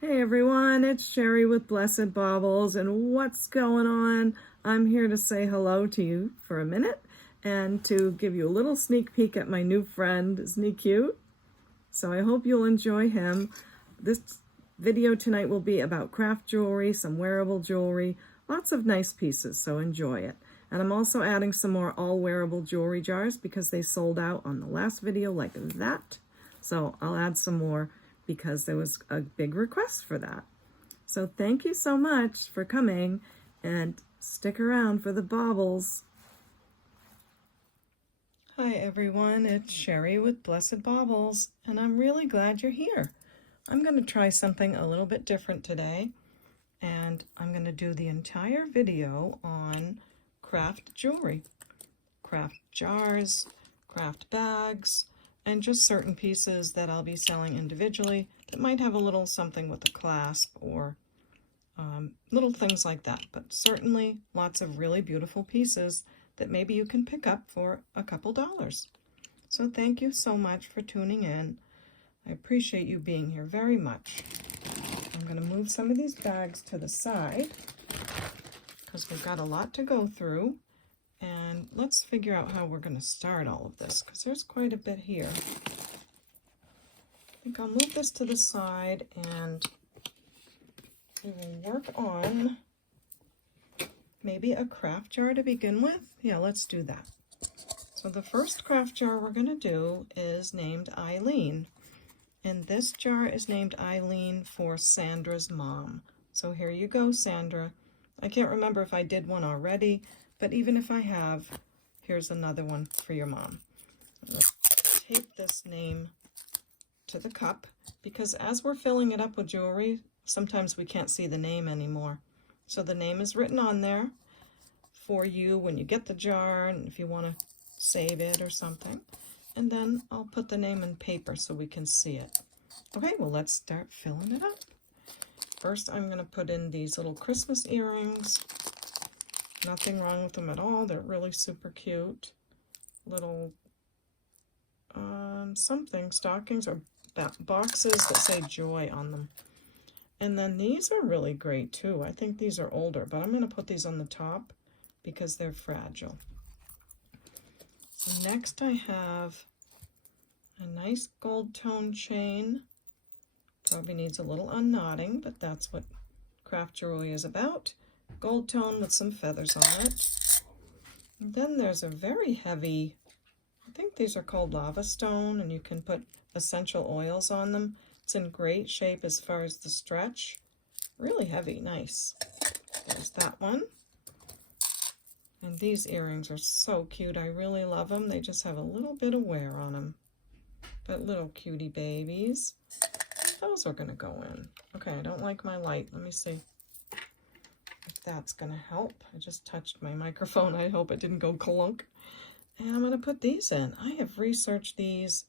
Hey everyone, it's Sherry with Blessed Baubles, and what's going on? I'm here to say hello to you for a minute and to give you a little sneak peek at my new friend. Isn't he cute? So I hope you'll enjoy him. This video tonight will be about craft jewelry, some wearable jewelry, lots of nice pieces, so enjoy it. And I'm also adding some more all wearable jewelry jars because they sold out on the last video like that. So I'll add some more because there was a big request for that. So thank you so much for coming, and stick around for the baubles. Hi everyone, it's Sherry with Blessed Baubles, and I'm really glad you're here. I'm going to try something a little bit different today, and I'm going to do the entire video on craft jewelry, craft jars, craft bags, and just certain pieces that I'll be selling individually that might have a little something with a clasp or little things like that. But certainly lots of really beautiful pieces that maybe you can pick up for a couple dollars. So thank you so much for tuning in. I appreciate you being here very much. I'm going to move some of these bags to the side because we've got a lot to go through. And let's figure out how we're going to start all of this, because there's quite a bit here. I think I'll move this to the side and we will work on maybe a craft jar to begin with. Yeah, let's do that. So the first craft jar we're going to do is named Eileen. And this jar is named Eileen for Sandra's mom. So here you go, Sandra. I can't remember if I did one already, but even if I have, here's another one for your mom. Let's tape this name to the cup, because as we're filling it up with jewelry, sometimes we can't see the name anymore. So the name is written on there for you when you get the jar, and if you want to save it or something. And then I'll put the name in paper so we can see it. Okay, well, let's start filling it up. First, I'm going to put in these little Christmas earrings. Nothing wrong with them at all. They're really super cute. Little stockings or boxes that say joy on them. And then these are really great too. I think these are older, but I'm going to put these on the top because they're fragile. So next I have a nice gold tone chain. Probably needs a little unknotting, but that's what craft jewelry is about. Gold tone with some feathers on it. And then there's a very heavy, I think these are called lava stone, and you can put essential oils on them. It's in great shape as far as the stretch. Really heavy, nice. There's that one. And these earrings are so cute. I really love them. They just have a little bit of wear on them. But little cutie babies. Those are going to go in. Okay, I don't like my light. Let me see if that's going to help. I just touched my microphone. I hope it didn't go clunk. And I'm going to put these in. I have researched these.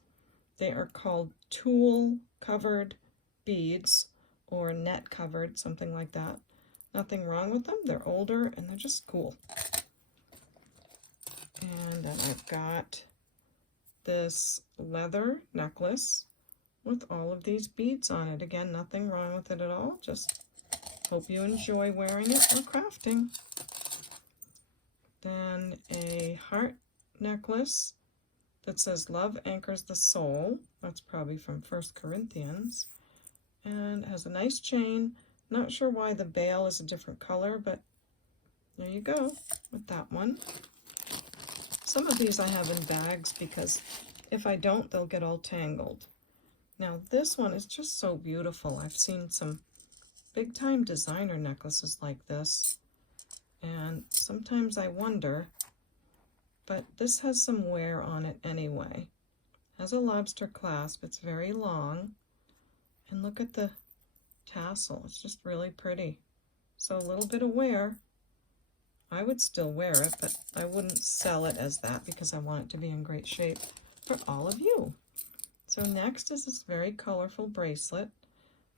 They are called tulle covered beads or net covered, something like that. Nothing wrong with them. They're older and they're just cool. And then I've got this leather necklace with all of these beads on it. Again, nothing wrong with it at all. Just hope you enjoy wearing it or crafting. Then a heart necklace that says love anchors the soul. That's probably from 1 Corinthians. And it has a nice chain. Not sure why the bail is a different color, but there you go with that one. Some of these I have in bags because if I don't, they'll get all tangled. Now this one is just so beautiful. I've seen some big time designer necklaces like this, and sometimes I wonder, but this has some wear on it anyway. It has a lobster clasp. It's very long, and look at the tassel. It's just really pretty. So a little bit of wear. I would still wear it, but I wouldn't sell it as that because I want it to be in great shape for all of you. So next is this very colorful bracelet.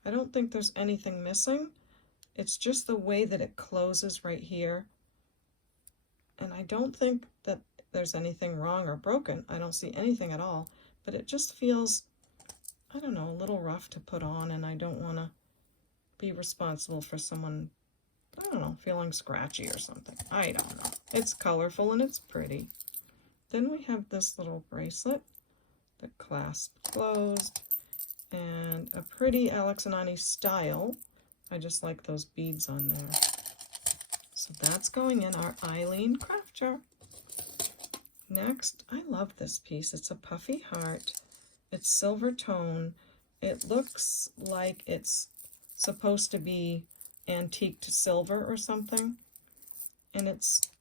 I don't think there's anything missing. It's just the way that it closes right here. And I don't think that there's anything wrong or broken. I don't see anything at all, but it just feels, I don't know, a little rough to put on, and I don't want to be responsible for someone, I don't know, feeling scratchy or something. I don't know. It's colorful and it's pretty. Then we have this little bracelet that clasps closed, and a pretty Alex and Ani style. I just like those beads on there. So that's going in our Eileen craft jar. Next, I love this piece. It's a puffy heart. It's silver tone. It looks like it's supposed to be antiqued silver or something. And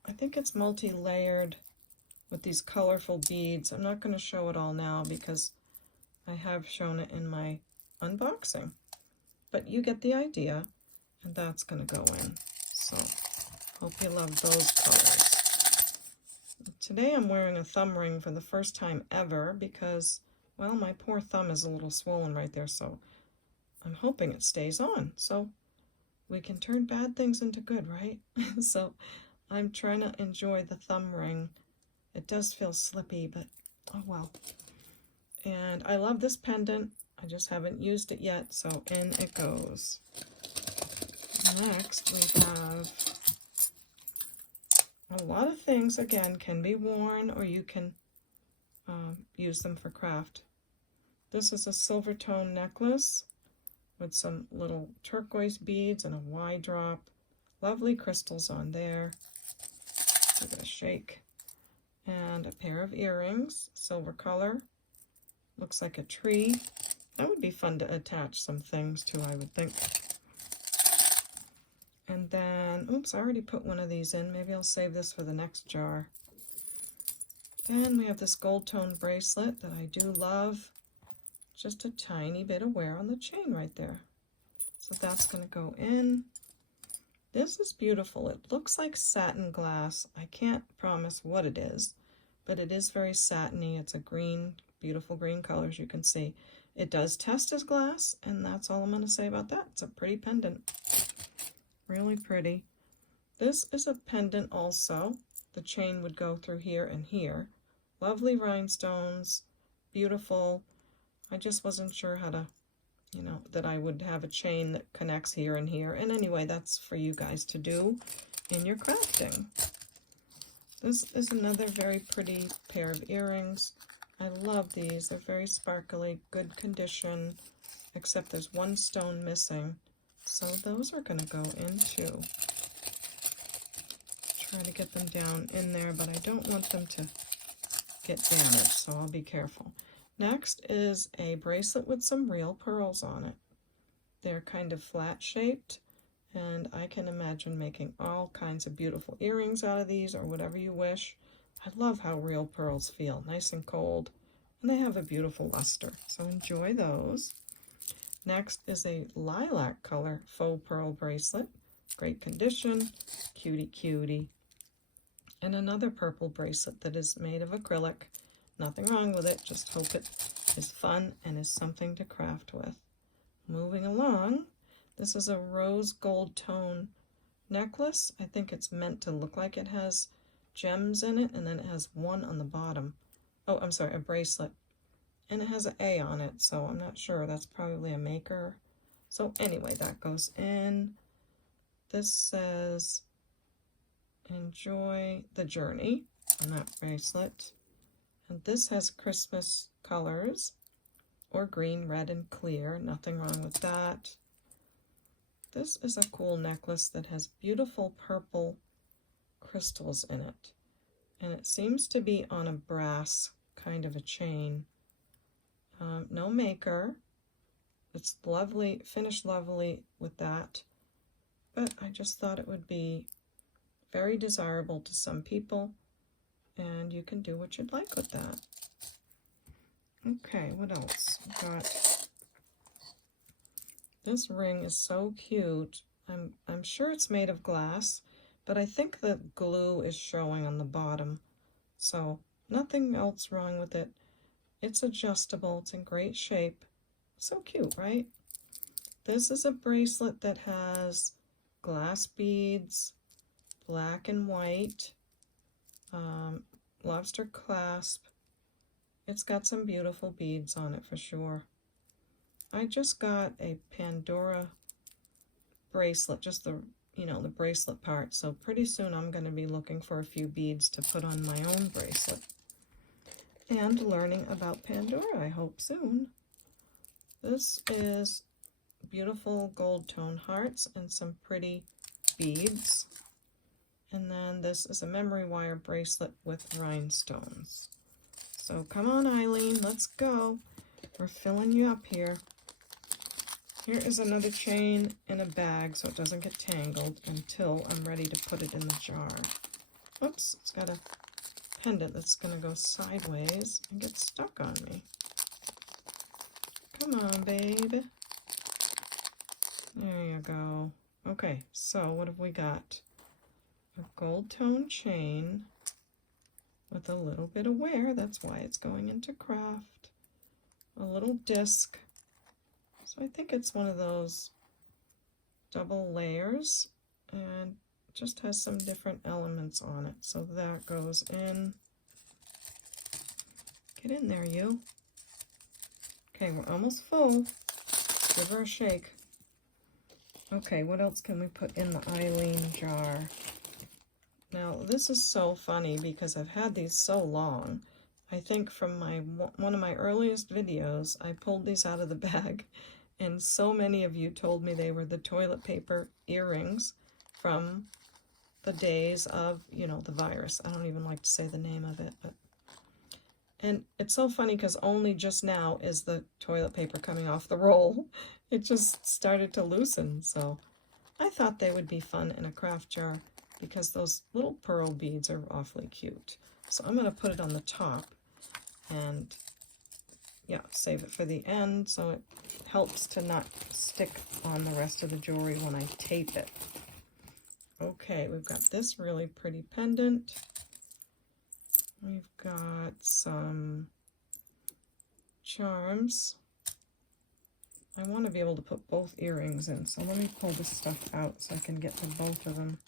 I think it's multi-layered with these colorful beads. I'm not going to show it all now because I have shown it in my unboxing. But you get the idea, and that's going to go in. So, hope you love those colors. Today I'm wearing a thumb ring for the first time ever because, well, my poor thumb is a little swollen right there, so I'm hoping it stays on. So, we can turn bad things into good, right? So, I'm trying to enjoy the thumb ring. It does feel slippy, but oh well. And I love this pendant. I just haven't used it yet, so in it goes. Next, we have a lot of things, again, can be worn or you can use them for craft. This is a silver tone necklace with some little turquoise beads and a Y drop. Lovely crystals on there. Give it a shake. And a pair of earrings, silver color. Looks like a tree. That would be fun to attach some things to, I would think. And then, oops, I already put one of these in. Maybe I'll save this for the next jar. Then we have this gold tone bracelet that I do love. Just a tiny bit of wear on the chain right there. So that's going to go in. This is beautiful. It looks like satin glass. I can't promise what it is, but it is very satiny. It's a green, beautiful green color, as you can see. It does test as glass, and that's all I'm going to say about that. It's a pretty pendant. Really pretty. This is a pendant also. The chain would go through here and here. Lovely rhinestones. Beautiful. I just wasn't sure how to, that I would have a chain that connects here and here. And anyway, that's for you guys to do in your crafting. This is another very pretty pair of earrings. I love these. They're very sparkly, good condition, except there's one stone missing. So those are going to go in too. Try to get them down in there, but I don't want them to get damaged, so I'll be careful. Next is a bracelet with some real pearls on it. They're kind of flat shaped, and I can imagine making all kinds of beautiful earrings out of these or whatever you wish. I love how real pearls feel, nice and cold, and they have a beautiful luster, so enjoy those. Next is a lilac color faux pearl bracelet, great condition, cutie cutie. And another purple bracelet that is made of acrylic. Nothing wrong with it, just hope it is fun and is something to craft with. Moving along, this is a rose gold tone necklace. I think it's meant to look like it has gems in it, and then it has one on the bottom. Oh, I'm sorry, a bracelet. And it has an A on it, so I'm not sure. That's probably a maker. So anyway, that goes in. This says, enjoy the journey on that bracelet. And this has Christmas colors, or green, red, and clear. Nothing wrong with that. This is a cool necklace that has beautiful purple crystals in it. And it seems to be on a brass kind of a chain. No maker. It's lovely, finished lovely with that. But I just thought it would be very desirable to some people. And you can do what you'd like with that. Okay, what else? We've got this ring is so cute. I'm sure it's made of glass, but I think the glue is showing on the bottom. So nothing else wrong with it. It's adjustable. It's in great shape. So cute, right? This is a bracelet that has glass beads, black and white, lobster clasp. It's got some beautiful beads on it for sure. I just got a Pandora bracelet, just the, you know, the bracelet part. So pretty soon I'm going to be looking for a few beads to put on my own bracelet. And learning about Pandora, I hope soon. This is beautiful gold tone hearts and some pretty beads. And then this is a memory wire bracelet with rhinestones. So come on, Eileen, let's go. We're filling you up here. Here is another chain in a bag so it doesn't get tangled until I'm ready to put it in the jar. Oops, it's got a pendant that's going to go sideways and get stuck on me. Come on, babe. There you go. Okay, so what have we got? A gold tone chain with a little bit of wear. That's why it's going into craft. A little disc. So I think it's one of those double layers and just has some different elements on it. So that goes in. Get in there, you. Okay, we're almost full. Give her a shake. Okay, what else can we put in the Eileen jar? Now, this is so funny because I've had these so long. I think from one of my earliest videos, I pulled these out of the bag, and so many of you told me they were the toilet paper earrings from the days of, you know, the virus. I don't even like to say the name of it, but... And it's so funny because only just now is the toilet paper coming off the roll. It just started to loosen, so I thought they would be fun in a craft jar because those little pearl beads are awfully cute. So I'm going to put it on the top and, yeah, save it for the end so it helps to not stick on the rest of the jewelry when I tape it. Okay, we've got this really pretty pendant. We've got some charms. I want to be able to put both earrings in, so let me pull this stuff out so I can get to both of them.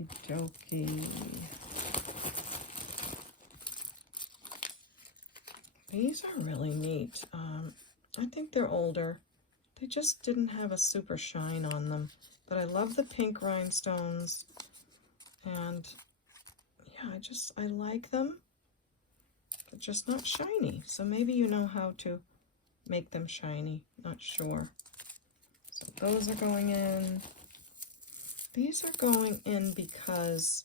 Okie dokie. These are really neat. I think they're older. They just didn't have a super shine on them, but I love the pink rhinestones. And yeah, I like them. They're just not shiny. So maybe you know how to make them shiny. Not sure. So those are going in. These are going in because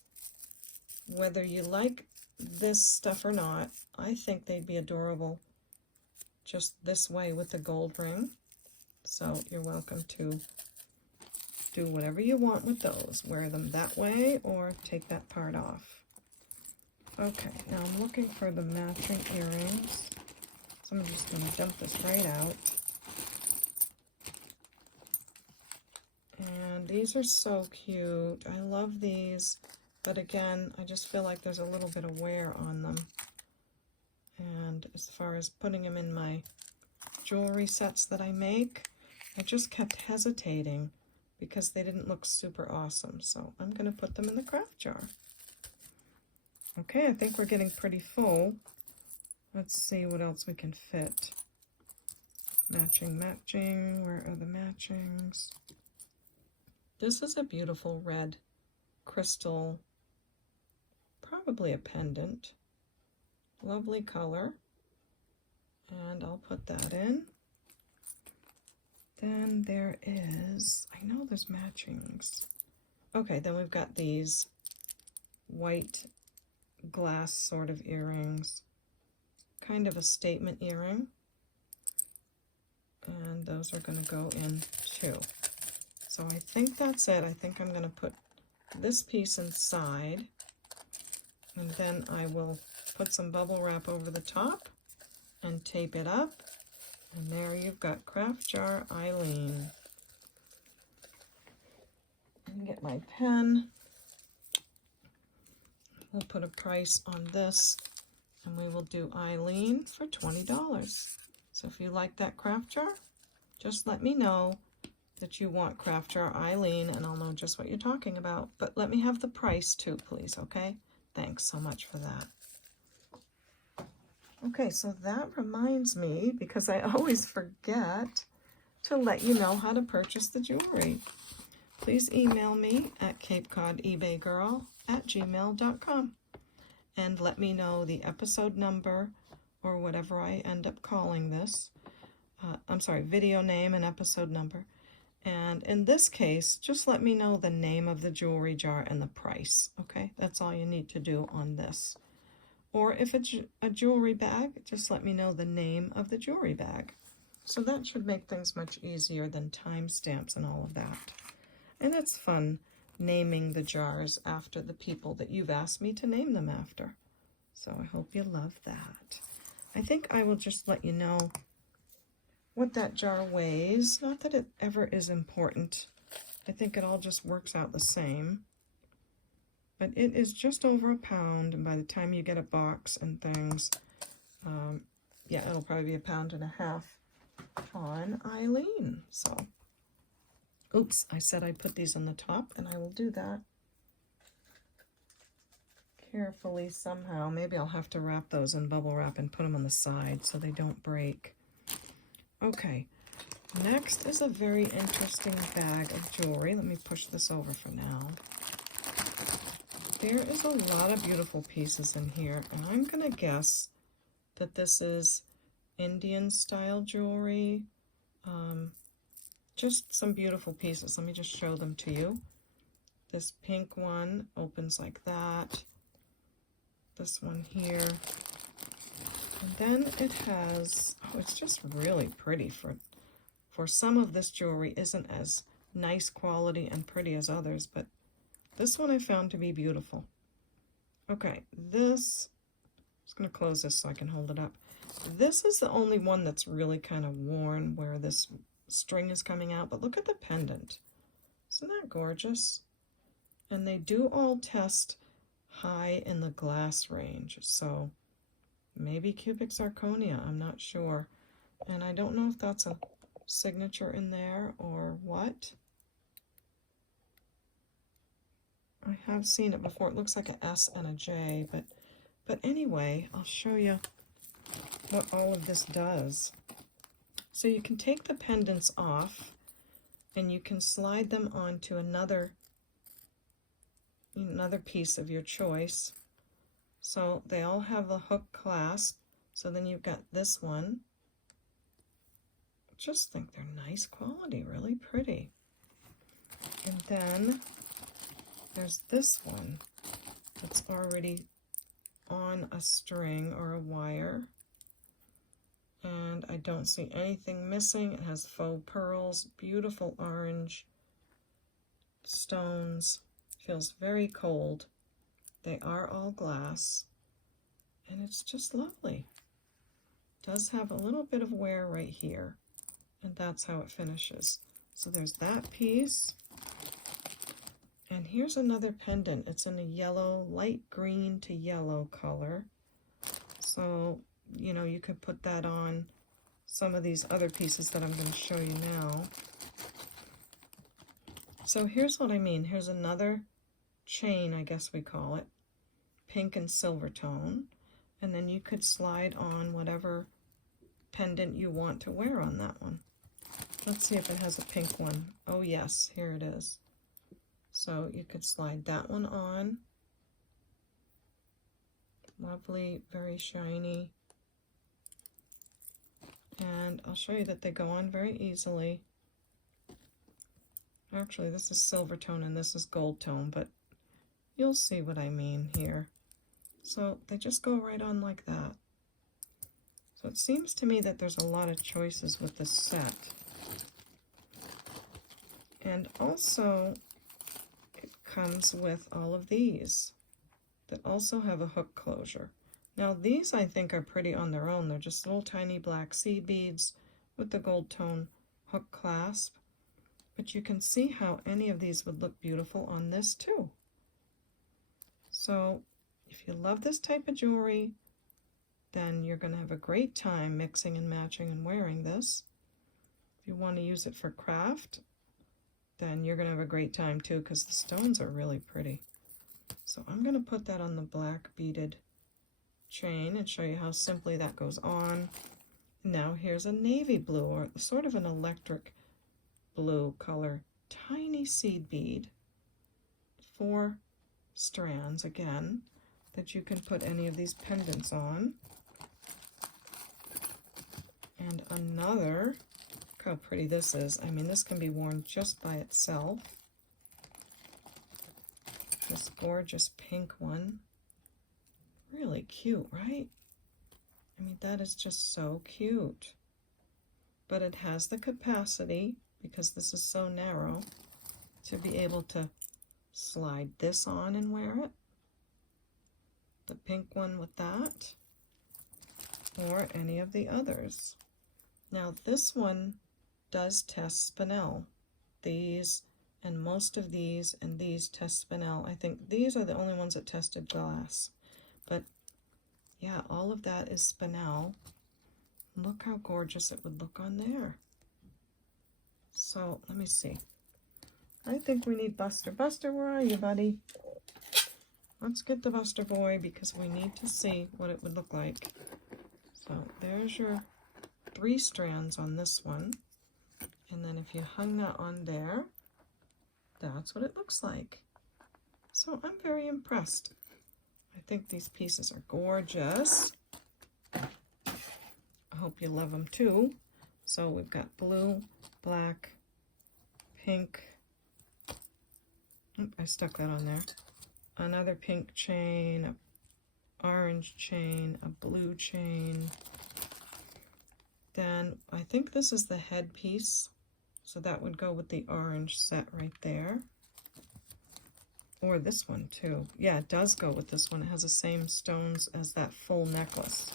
whether you like this stuff or not, I think they'd be adorable just this way with the gold ring. So you're welcome to do whatever you want with those. Wear them that way or take that part off. Okay, now I'm looking for the matching earrings. So I'm just going to dump this right out. And these are so cute. I love these. But again, I just feel like there's a little bit of wear on them. And as far as putting them in my jewelry sets that I make, I just kept hesitating because they didn't look super awesome. So I'm going to put them in the craft jar. Okay, I think we're getting pretty full. Let's see what else we can fit. Matching. Where are the matchings? This is a beautiful red crystal, probably a pendant. Lovely color. And I'll put that in. Then there is, I know there's matchings. Okay, then we've got these white glass sort of earrings. Kind of a statement earring. And those are going to go in too. So I think that's it. I think I'm going to put this piece inside. And then I will put some bubble wrap over the top and tape it up. And there you've got Craft Jar Eileen. And get my pen. We'll put a price on this, and we will do Eileen for $20. So if you like that craft jar, just let me know that you want Craft Jar Eileen, and I'll know just what you're talking about. But let me have the price too, please, okay? Thanks so much for that. Okay, so that reminds me, because I always forget, to let you know how to purchase the jewelry. Please email me at CapeCodEbayGirl@gmail.com and let me know the episode number or whatever I end up calling this. I'm sorry, video name and episode number. And in this case, just let me know the name of the jewelry jar and the price, okay? That's all you need to do on this. Or if it's a jewelry bag, just let me know the name of the jewelry bag. So that should make things much easier than timestamps and all of that. And it's fun naming the jars after the people that you've asked me to name them after. So I hope you love that. I think I will just let you know what that jar weighs. Not that it ever is important. I think it all just works out the same. But it is just over a pound, and by the time you get a box and things, yeah, it'll probably be 1.5 pounds on Eileen. So, oops, I said I'd put these on the top, and I will do that carefully somehow. Maybe I'll have to wrap those in bubble wrap and put them on the side so they don't break. Okay, next is a very interesting bag of jewelry. Let me push this over for now. There is a lot of beautiful pieces in here, and I'm going to guess that this is Indian style jewelry. Just some beautiful pieces. Let me just show them to you. This pink one opens like that. This one here. And then it has, oh, it's just really pretty. For some of this jewelry isn't as nice quality and pretty as others, but this one I found to be beautiful. Okay, this, I'm just going to close this so I can hold it up. This is the only one that's really kind of worn where this string is coming out, but look at the pendant. Isn't that gorgeous? And they do all test high in the glass range, so maybe cubic zirconia, I'm not sure. And I don't know if that's a signature in there or what. I have seen it before. It looks like an S and a J, but anyway, I'll show you what all of this does. So you can take the pendants off and you can slide them onto another piece of your choice. So they all have a hook clasp. So then you've got this one. I just think they're nice quality, really pretty. And then there's this one that's already on a string or a wire. And I don't see anything missing. It has faux pearls, beautiful orange stones. Feels very cold. They are all glass, and it's just lovely. Does have a little bit of wear right here, and that's how it finishes. So there's that piece. And here's another pendant. It's in a yellow, light green to yellow color. So, you know, you could put that on some of these other pieces that I'm going to show you now. So here's what I mean. Here's another chain, I guess we call it, pink and silver tone. And then you could slide on whatever pendant you want to wear on that one. Let's see if it has a pink one. Oh yes, here it is. So you could slide that one on. Lovely, very shiny. And I'll show you that they go on very easily. Actually, this is silver tone and this is gold tone, but you'll see what I mean here. So they just go right on like that. So it seems to me that there's a lot of choices with this set. And also, it comes with all of these that also have a hook closure. Now these I think are pretty on their own. They're just little tiny black seed beads with the gold tone hook clasp. But you can see how any of these would look beautiful on this too. So if you love this type of jewelry, then you're going to have a great time mixing and matching and wearing this. If you want to use it for craft, then you're going to have a great time too, because the stones are really pretty. So I'm going to put that on the black beaded chain and show you how simply that goes on. Now here's a navy blue, or sort of an electric blue color, tiny seed bead, 4 strands again, that you can put any of these pendants on. And another, look how pretty this is. I mean, this can be worn just by itself. This gorgeous pink one. Really cute, right? I mean, that is just so cute. But it has the capacity, because this is so narrow, to be able to slide this on and wear it. The pink one with that, or any of the others. Now this one does test spinel. These and most of these and these test spinel. I think these are the only ones that tested glass. But yeah, all of that is spinel. Look how gorgeous it would look on there. So let me see. I think we need Buster. Buster, where are you, buddy? Let's get the Buster boy, because we need to see what it would look like. So there's your 3 strands on this one. And then if you hung that on there, that's what it looks like. So I'm very impressed. I think these pieces are gorgeous. I hope you love them too. So we've got blue, black, pink. Oop, I stuck that on there. Another pink chain, an orange chain, a blue chain. Then I think this is the headpiece, so that would go with the orange set right there. Or this one too. Yeah, it does go with this one. It has the same stones as that full necklace.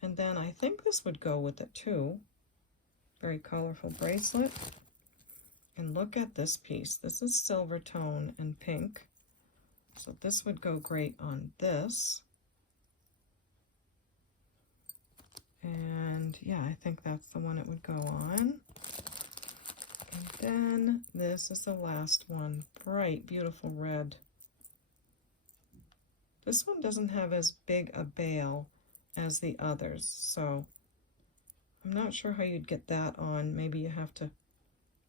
And then I think this would go with it too. Very colorful bracelet. And look at this piece. This is silver tone and pink. So this would go great on this. And yeah, I think that's the one it would go on. And then this is the last one. Bright, beautiful red. This one doesn't have as big a bail as the others, so I'm not sure how you'd get that on. Maybe you have to,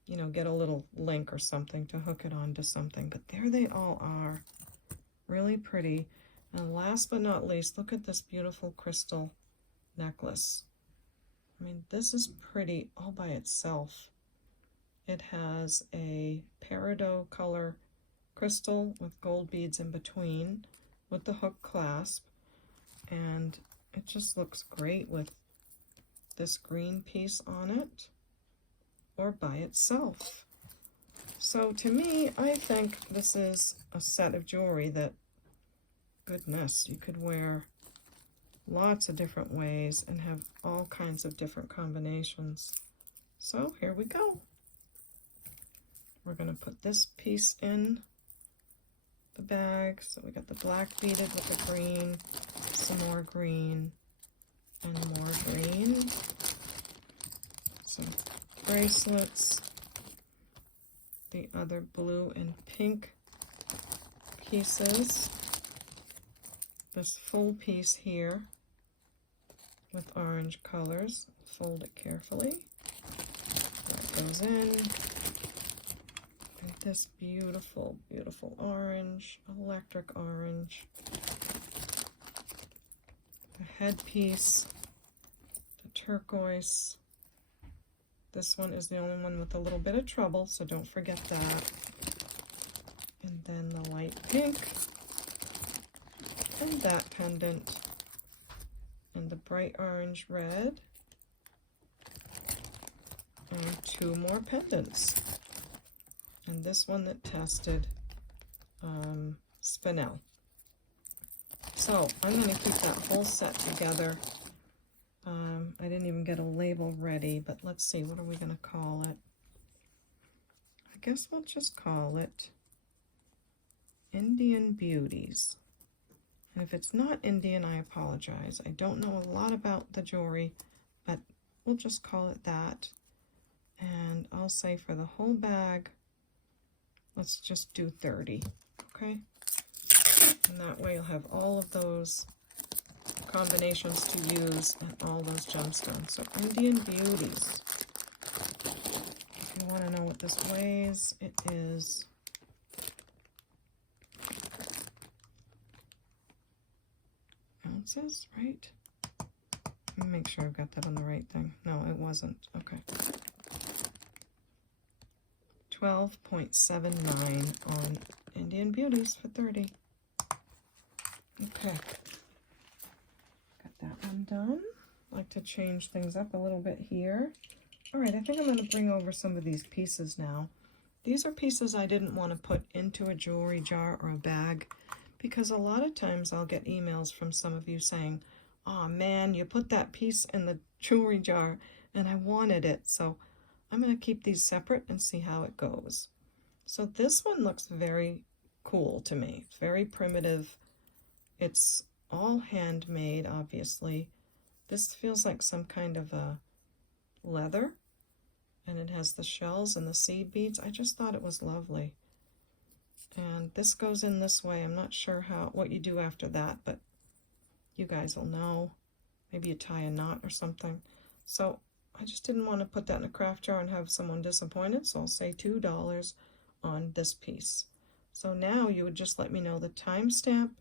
you know, get a little link or something to hook it onto something. But there they all are. Really pretty. And last but not least, look at this beautiful crystal necklace. I mean, this is pretty all by itself. It has a peridot color crystal with gold beads in between with the hook clasp, and it just looks great with this green piece on it or by itself. So to me, I think this is a set of jewelry that, goodness, you could wear lots of different ways and have all kinds of different combinations. So here we go. We're going to put this piece in the bag. So we got the black beaded with the green, some more green, and more green. Some bracelets, the other blue and pink pieces, this full piece here with orange colors. Fold it carefully. That goes in. And this beautiful, beautiful orange, electric orange. The headpiece, the turquoise. This one is the only one with a little bit of trouble, so don't forget that. And then the light pink. And that pendant. And the bright orange red. And 2 more pendants. And this one that tested spinel. So I'm going to keep that whole set together. I didn't even get a label ready, but let's see, what are we going to call it? I guess we'll just call it Indian Beauties. And if it's not Indian, I apologize. I don't know a lot about the jewelry, but we'll just call it that. And I'll say for the whole bag, let's just do 30, okay? And that way you'll have all of those combinations to use in all those gemstones. So Indian Beauties. If you want to know what this weighs, it is ounces, right? Let me make sure I've got that on the right thing. No, it wasn't. Okay. 12.79 on Indian Beauties for 30. Okay. Got that one done. I like to change things up a little bit here. All right, I think I'm going to bring over some of these pieces now. These are pieces I didn't want to put into a jewelry jar or a bag because a lot of times I'll get emails from some of you saying, "Oh man, you put that piece in the jewelry jar and I wanted it." So I'm going to keep these separate and see how it goes. So this one looks very cool to me. It's very primitive. It's all handmade, obviously. This feels like some kind of a leather, and it has the shells and the seed beads. I just thought it was lovely. And this goes in this way. I'm not sure what you do after that, but you guys will know. Maybe you tie a knot or something. So I just didn't want to put that in a craft jar and have someone disappointed, so I'll say $2 on this piece. So now you would just let me know the timestamp,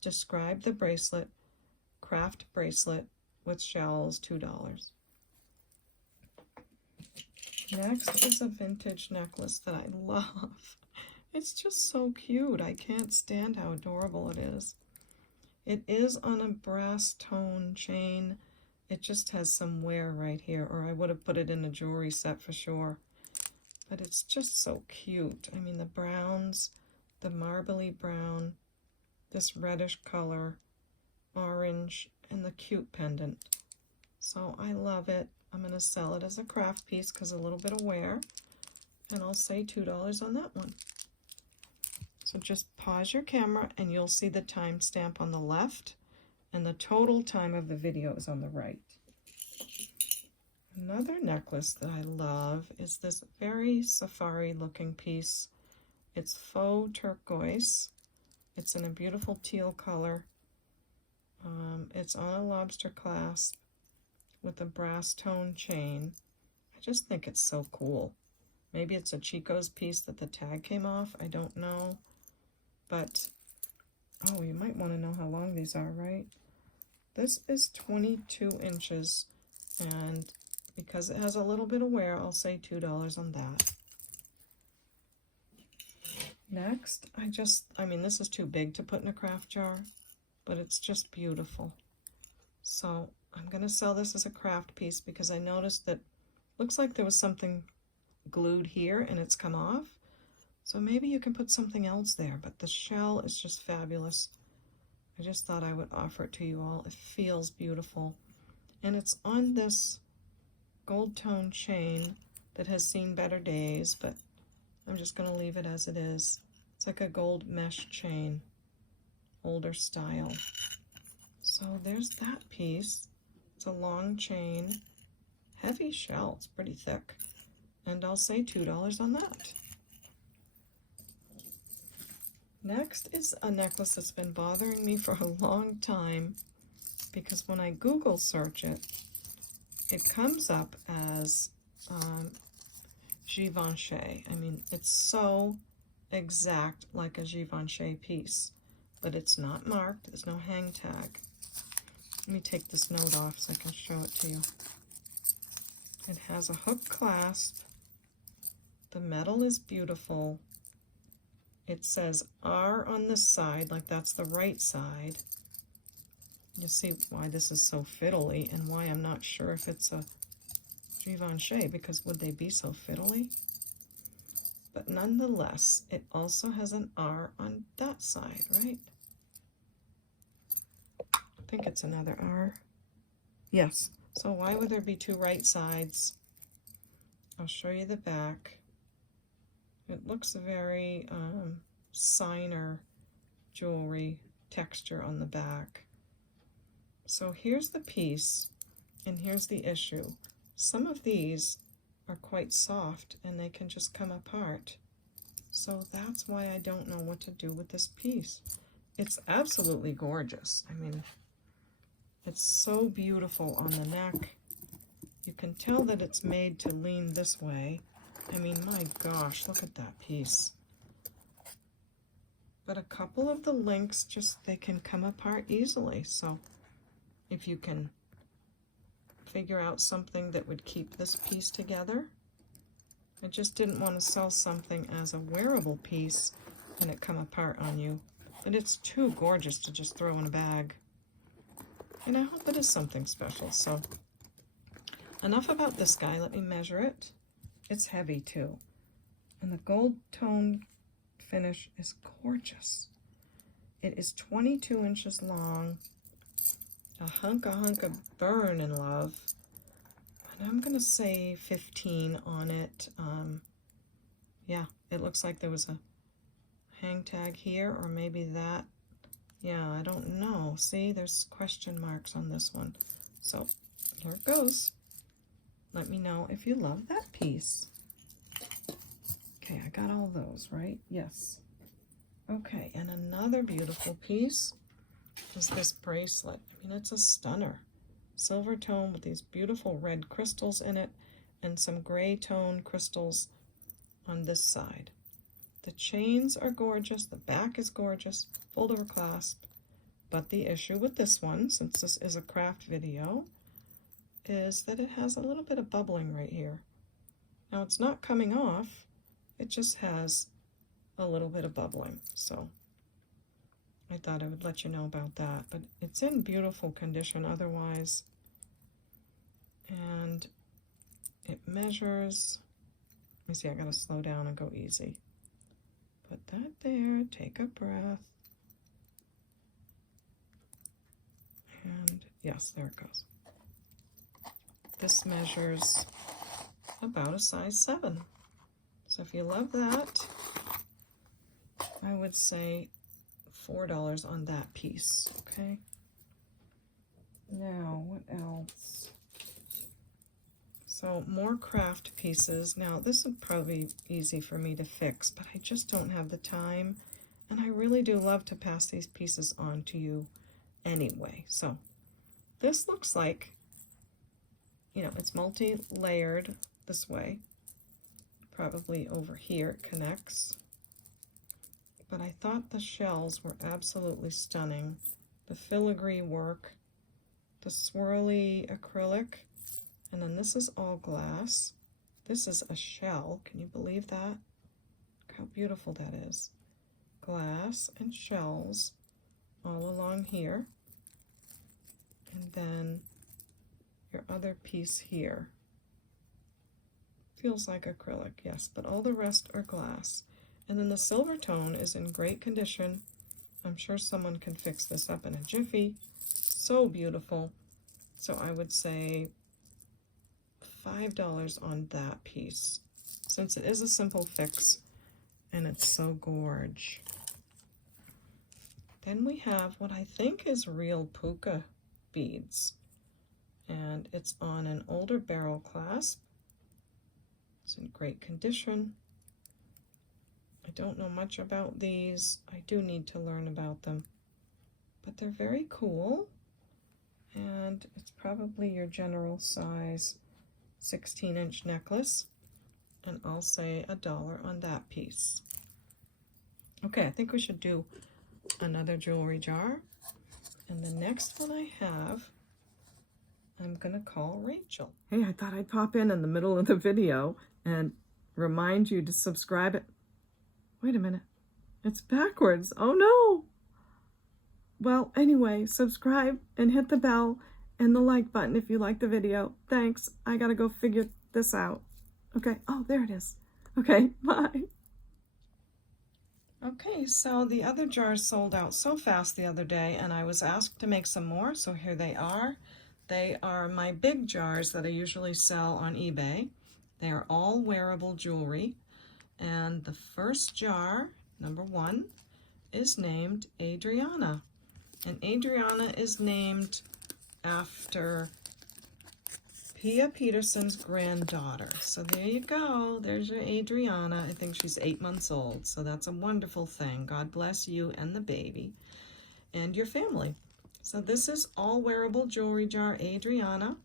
describe the bracelet, craft bracelet with shells, $2. Next is a vintage necklace that I love. It's just so cute. I can't stand how adorable it is. It is on a brass tone chain. It just has some wear right here, or I would have put it in a jewelry set for sure. But it's just so cute. I mean, the browns, the marbly brown, this reddish color, orange, and the cute pendant. So I love it. I'm going to sell it as a craft piece because a little bit of wear, and I'll say $2 on that one. So just pause your camera and you'll see the timestamp on the left, and the total time of the video is on the right. Another necklace that I love is this very safari looking piece. It's faux turquoise. It's in a beautiful teal color. It's on a lobster clasp with a brass tone chain. I just think it's so cool. Maybe it's a Chico's piece that the tag came off. I don't know. But, oh, you might want to know how long these are, right? This is 22 inches, and because it has a little bit of wear, I'll say $2 on that. Next, I mean, this is too big to put in a craft jar, but it's just beautiful. So I'm going to sell this as a craft piece because I noticed that looks like there was something glued here and it's come off. So maybe you can put something else there, but the shell is just fabulous. I just thought I would offer it to you all. It feels beautiful. And it's on this gold tone chain that has seen better days, but I'm just going to leave it as it is. It's like a gold mesh chain, older style. So there's that piece. It's a long chain, heavy shell, it's pretty thick. And I'll say $2 on that. Next is a necklace that's been bothering me for a long time because when I Google search it, it comes up as Givenchy. I mean, it's so exact like a Givenchy piece, but it's not marked. There's no hang tag. Let me take this note off so I can show it to you. It has a hook clasp. The metal is beautiful. It says R on this side, like that's the right side. You see why this is so fiddly and why I'm not sure if it's a Givenchy, because would they be so fiddly? But nonetheless, it also has an R on that side, right? I think it's another R. Yes. So why would there be two right sides? I'll show you the back. It looks very signer jewelry texture on the back. So here's the piece, and here's the issue. Some of these are quite soft, and they can just come apart. So that's why I don't know what to do with this piece. It's absolutely gorgeous. I mean, It's so beautiful on the neck. You can tell that it's made to lean this way. I mean, my gosh, look at that piece. But a couple of the links, they can come apart easily. So if you can figure out something that would keep this piece together. I just didn't want to sell something as a wearable piece and it come apart on you. And it's too gorgeous to just throw in a bag. And I hope it is something special. So enough about this guy. Let me measure it. It's heavy too. And the gold tone finish is gorgeous. It is 22 inches long. A hunk of burn in love. And I'm going to say 15 on it. Yeah, it looks like there was a hang tag here, or maybe that. Yeah, I don't know. See, there's question marks on this one. So here it goes. Let me know if you love that piece. Okay, I got all those, right? Yes. Okay, and another beautiful piece is this bracelet. I mean, it's a stunner. Silver tone with these beautiful red crystals in it and some gray tone crystals on this side. The chains are gorgeous. The back is gorgeous. Fold over clasp. But the issue with this one, since this is a craft video, is that it has a little bit of bubbling right here. Now it's not coming off. It just has a little bit of bubbling. So I thought I would let you know about that, but it's in beautiful condition otherwise. And it measures, let me see, I gotta slow down and go easy. Put that there, take a breath. And yes, there it goes. This measures about a size 7. So if you love that, I would say $4 on that piece, okay? Now, what else? So more craft pieces. Now, this would probably be easy for me to fix, but I just don't have the time. And I really do love to pass these pieces on to you anyway. So this looks like, you know, it's multi-layered this way. Probably over here it connects. But I thought the shells were absolutely stunning. The filigree work, the swirly acrylic, and then this is all glass. This is a shell. Can you believe that? Look how beautiful that is. Glass and shells all along here. And then your other piece here. Feels like acrylic, yes, but all the rest are glass. And then the silver tone is in great condition. I'm sure someone can fix this up in a jiffy. So beautiful. So I would say $5 on that piece, since it is a simple fix and it's so gorge. Then we have what I think is real puka beads, and it's on an older barrel clasp. It's in great condition. I don't know much about these. I do need to learn about them, but they're very cool, and it's probably your general size 16-inch necklace, and I'll say $1 on that piece. Okay, I think we should do another jewelry jar, and the next one I have, I'm gonna call Rachel. Hey, I thought I'd pop in the middle of the video and remind you to subscribe it. Wait a minute, it's backwards. Oh no! Well, anyway, subscribe and hit the bell and the like button if you like the video. Thanks. I gotta go figure this out. Okay. Oh, there it is. Okay, bye. Okay, so the other jars sold out so fast the other day, and I was asked to make some more, so here they are. They are my big jars that I usually sell on eBay. They are all wearable jewelry. And the first jar, number 1, is named Adriana. And Adriana is named after Pia Peterson's granddaughter. So there you go. There's your Adriana. I think she's 8 months old. So that's a wonderful thing. God bless you and the baby and your family. So this is all wearable jewelry jar Adriana,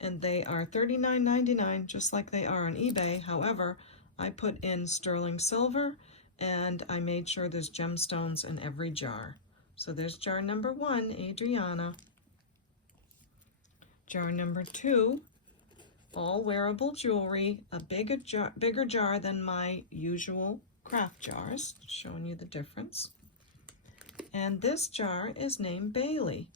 and they are $39.99, just like they are on eBay. However, I put in sterling silver, and I made sure there's gemstones in every jar. So there's jar number 1, Adriana. Jar number 2, all wearable jewelry, a bigger jar than my usual craft jars, showing you the difference. And this jar is named Bailey.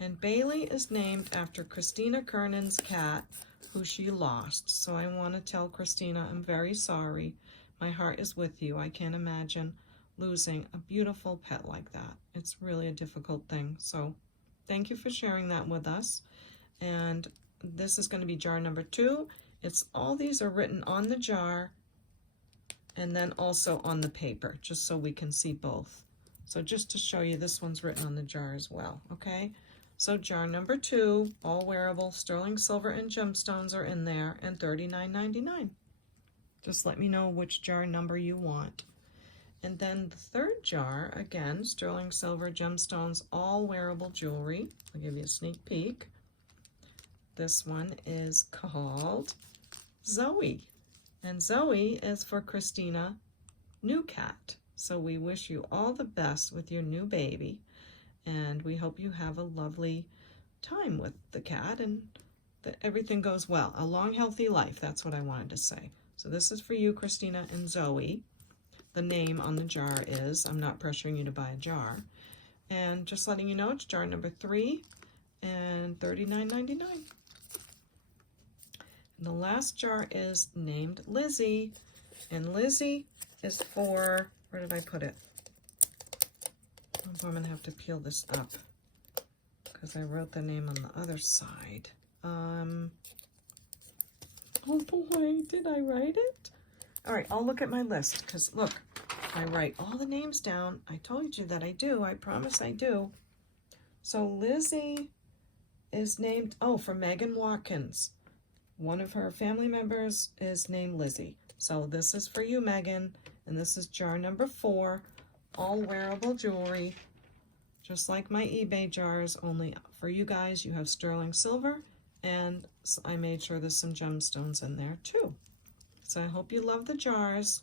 And Bailey is named after Christina Kernan's cat, who she lost. So I want to tell Christina, I'm very sorry. My heart is with you. I can't imagine losing a beautiful pet like that. It's really a difficult thing. So thank you for sharing that with us. And this is going to be jar number 2. It's all these are written on the jar and then also on the paper, just so we can see both. So just to show you, this one's written on the jar as well, okay? So jar number 2, all wearable, sterling silver and gemstones are in there, and $39.99. Just let me know which jar number you want. And then the third jar, again, sterling silver, gemstones, all wearable jewelry. I'll give you a sneak peek. This one is called Zoe. And Zoe is for Christina New Cat. So we wish you all the best with your new baby. And we hope you have a lovely time with the cat and that everything goes well. A long, healthy life. That's what I wanted to say. So this is for you, Christina and Zoe. The name on the jar is, I'm not pressuring you to buy a jar. And just letting you know, it's jar number 3 and $39.99. And the last jar is named Lizzie. And Lizzie is for, where did I put it? I'm going to have to peel this up because I wrote the name on the other side. Oh boy, did I write it? All right, I'll look at my list because look, I write all the names down. I told you that I do. I promise I do. So Lizzie is named, oh, for Megan Watkins. One of her family members is named Lizzie. So this is for you, Megan, and this is jar number 4, all wearable jewelry, just like my eBay jars, only for you guys, you have sterling silver, and I made sure there's some gemstones in there too. So I hope you love the jars.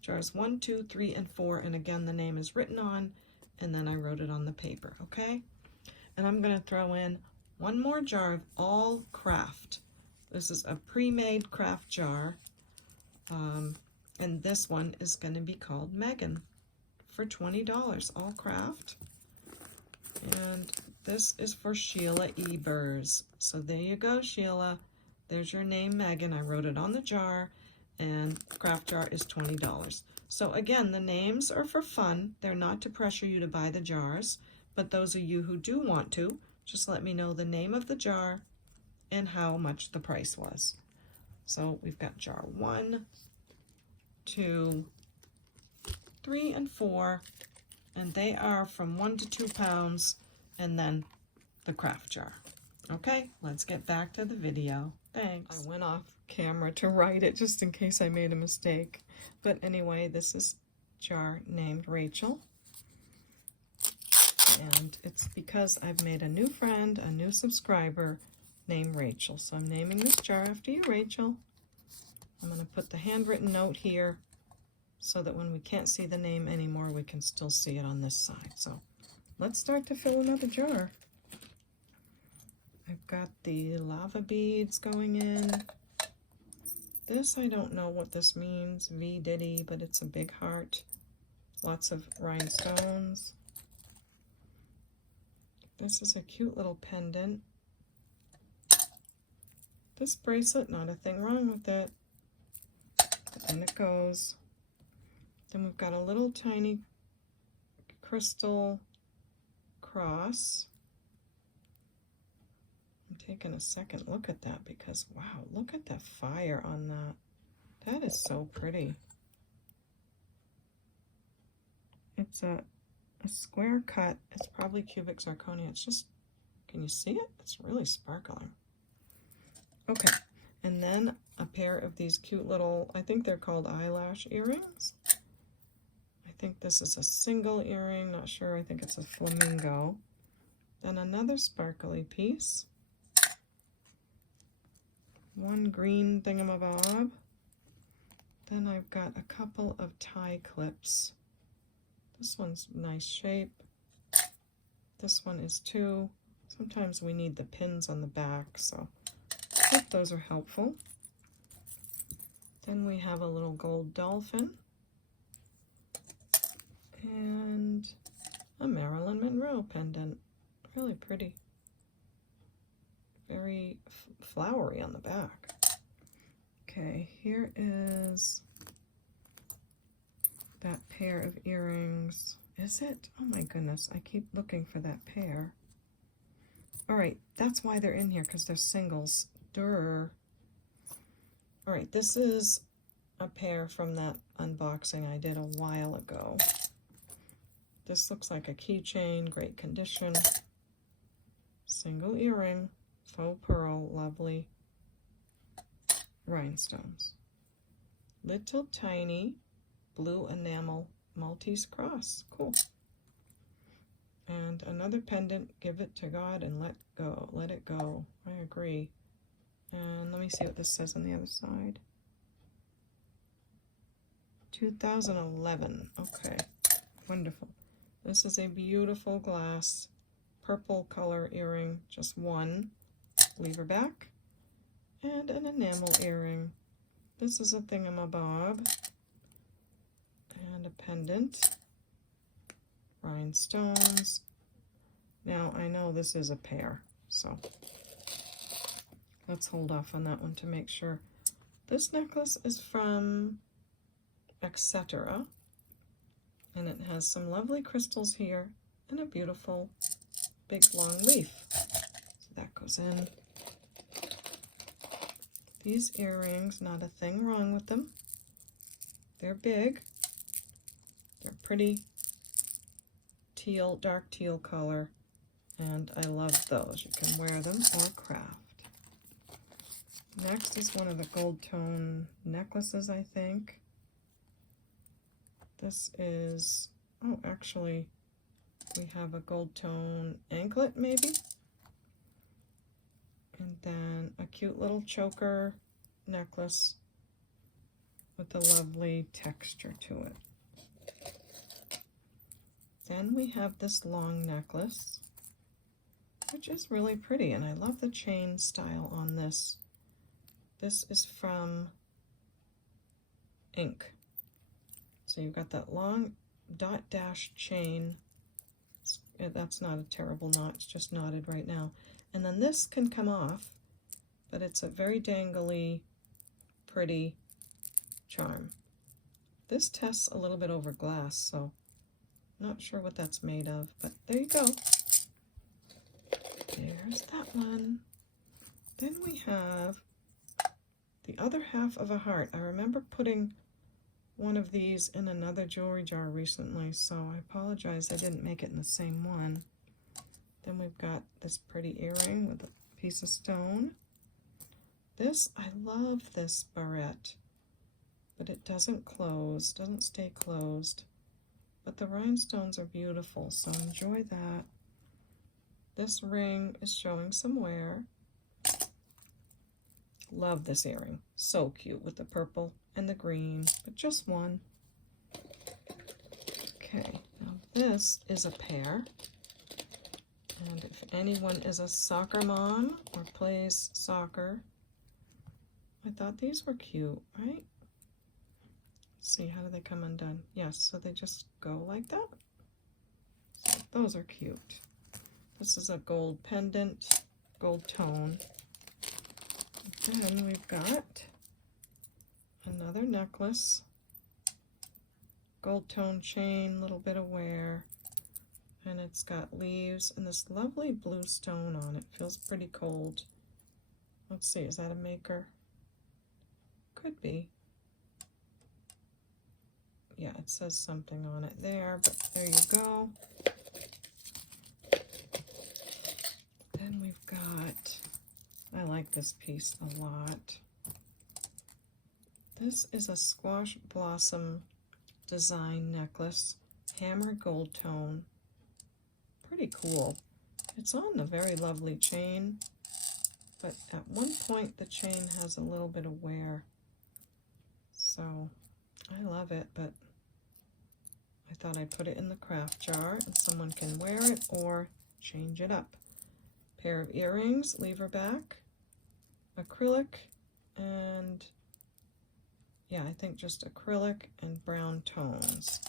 Jars 1, 2, 3, and 4, and again, the name is written on, and then I wrote it on the paper, okay? And I'm going to throw in one more jar of all craft. This is a pre-made craft jar, and this one is going to be called Megan for $20, all craft. And this is for Sheila Ebers. So there you go, Sheila. There's your name, Megan. I wrote it on the jar, and craft jar is $20. So again, the names are for fun. They're not to pressure you to buy the jars, but those of you who do want to, just let me know the name of the jar and how much the price was. So we've got jar 1, 2, 3, and 4, and they are from 1 to 2 pounds, and then the craft jar. Okay, let's get back to the video. Thanks. I went off camera to write it just in case I made a mistake. But anyway, this is jar named Rachel. And it's because I've made a new friend, a new subscriber named Rachel. So I'm naming this jar after you, Rachel. I'm going to put the handwritten note here so that when we can't see the name anymore, we can still see it on this side. So let's start to fill another jar. I've got the lava beads going in. This, I don't know what this means, V Diddy, but it's a big heart. Lots of rhinestones. This is a cute little pendant. This bracelet, not a thing wrong with it. And it goes. Then we've got a little tiny crystal cross. I'm taking a second look at that because, wow, look at the fire on that. That is so pretty. It's a square cut. It's probably cubic zirconia. It's just, can you see it? It's really sparkling. Okay, and then a pair of these cute little, I think they're called eyelash earrings. I think this is a single earring, not sure. I think it's a flamingo. Then another sparkly piece. One green thingamabob. Then I've got a couple of tie clips. This one's nice shape. This one is too. Sometimes we need the pins on the back, so I hope those are helpful. Then we have a little gold dolphin and a Marilyn Monroe pendant. Really pretty. Very flowery on the back. Okay, here is that pair of earrings. Is it? Oh my goodness, I keep looking for that pair. All right, that's why they're in here, because they're singles. Durr. All right, this is a pair from that unboxing I did a while ago. This looks like a keychain, great condition. Single earring, faux pearl, lovely. Rhinestones. Little tiny blue enamel Maltese cross. Cool. And another pendant, give it to God and let go. Let it go. I agree. And let me see what this says on the other side. 2011. Okay. Wonderful. This is a beautiful glass purple color earring. Just one. Lever back. And an enamel earring. This is a thingamabob. And a pendant. Rhinestones. Now I know this is a pair, so let's hold off on that one to make sure. This necklace is from Etc. And it has some lovely crystals here and a beautiful big long leaf. So that goes in. These earrings, not a thing wrong with them. They're big. They're pretty teal, dark teal color, and I love those. You can wear them or craft. Next is one of the gold tone necklaces, I think. This is, oh, actually, we have a gold tone anklet, maybe. And then a cute little choker necklace with a lovely texture to it. Then we have this long necklace, which is really pretty, and I love the chain style on this. This is from Ink. So you've got that long dot dash chain. That's not a terrible knot, it's just knotted right now. And then this can come off, but it's a very dangly, pretty charm. This tests a little bit over glass, so not sure what that's made of, but there you go. There's that one. Then we have the other half of a heart. I remember putting one of these in another jewelry jar recently, so I apologize I didn't make it in the same one. Then we've got this pretty earring with a piece of stone. This, I love this barrette, but it doesn't close, doesn't stay closed. But the rhinestones are beautiful, so enjoy that. This ring is showing some wear. Love this earring. So cute with the purple and the green, but just one. Okay, now this is a pair. And if anyone is a soccer mom or plays soccer, I thought these were cute, right? See, how do they come undone? Yes, so they just go like that. So those are cute. This is a gold pendant, gold tone. Then we've got another necklace, gold tone chain, little bit of wear, and it's got leaves and this lovely blue stone on it. Feels pretty cold. Let's see, is that a maker? Could be. Yeah, it says something on it there, but there you go. Then we've got, I like this piece a lot. This is a squash blossom design necklace, hammer gold tone. Pretty cool. It's on a very lovely chain, but at one point the chain has a little bit of wear. So I love it, but I thought I'd put it in the craft jar and someone can wear it or change it up. Pair of earrings, lever back, acrylic, and yeah, I think just acrylic and brown tones.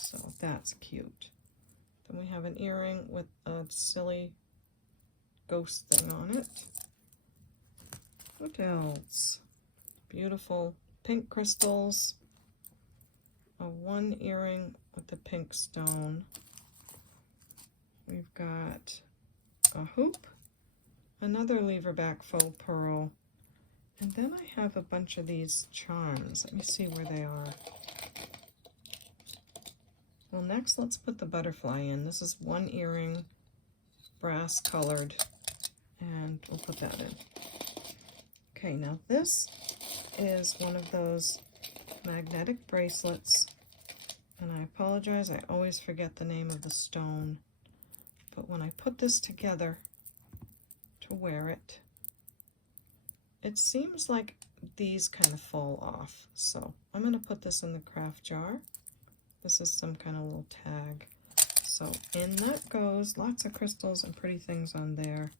So that's cute. Then we have an earring with a silly ghost thing on it. What else? Beautiful pink crystals. One earring with the pink stone. We've got a hoop, another lever back faux pearl, and then I have a bunch of these charms. Let me see where they are. Well, next let's put the butterfly in. This is one earring, brass colored, and we'll put that in. Okay, now this is one of those magnetic bracelets, and I apologize, I always forget the name of the stone, but when I put this together to wear it, it seems like these kind of fall off. So I'm going to put this in the craft jar. This is some kind of little tag. So in that goes, lots of crystals and pretty things on there.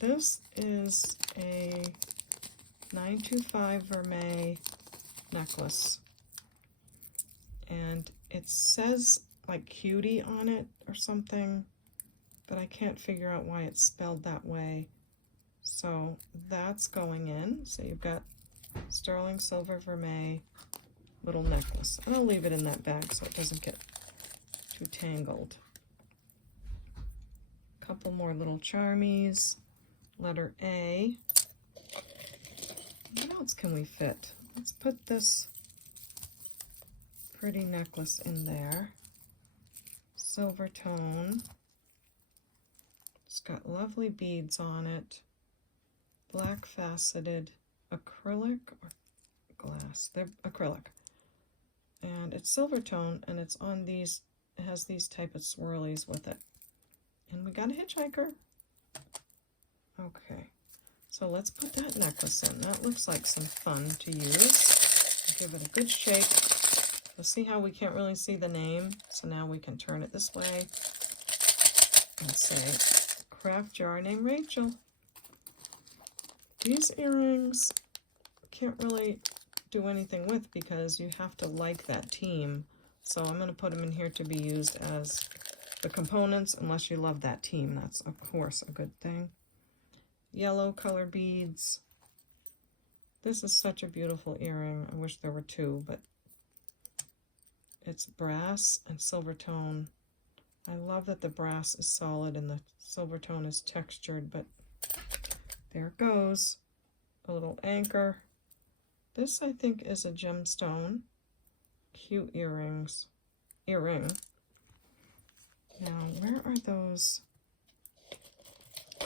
This is a 925 vermeil necklace, and it says like cutie on it or something, but I can't figure out why it's spelled that way. So that's going in. So you've got sterling silver vermeil little necklace, and I'll leave it in that bag so it doesn't get too tangled. A couple more little charmies. Letter A. What else can we fit? Let's put this pretty necklace in there. Silver tone. It's got lovely beads on it. Black faceted acrylic or glass. They're acrylic. And it's silver tone, and it's on these, it has these type of swirlies with it. And we got a hitchhiker. Okay, so let's put that necklace in. That looks like some fun to use. Give it a good shake. You'll see how we can't really see the name, so now we can turn it this way and say, craft jar named Rachel. These earrings can't really do anything with because you have to like that team. So I'm going to put them in here to be used as the components unless you love that team. That's, of course, a good thing. Yellow color beads. This is such a beautiful earring. I wish there were two, but it's brass and silver tone. I love that the brass is solid and the silver tone is textured, but there it goes. A little anchor. This, I think, is a gemstone. Cute earrings. Earring. Now, where are those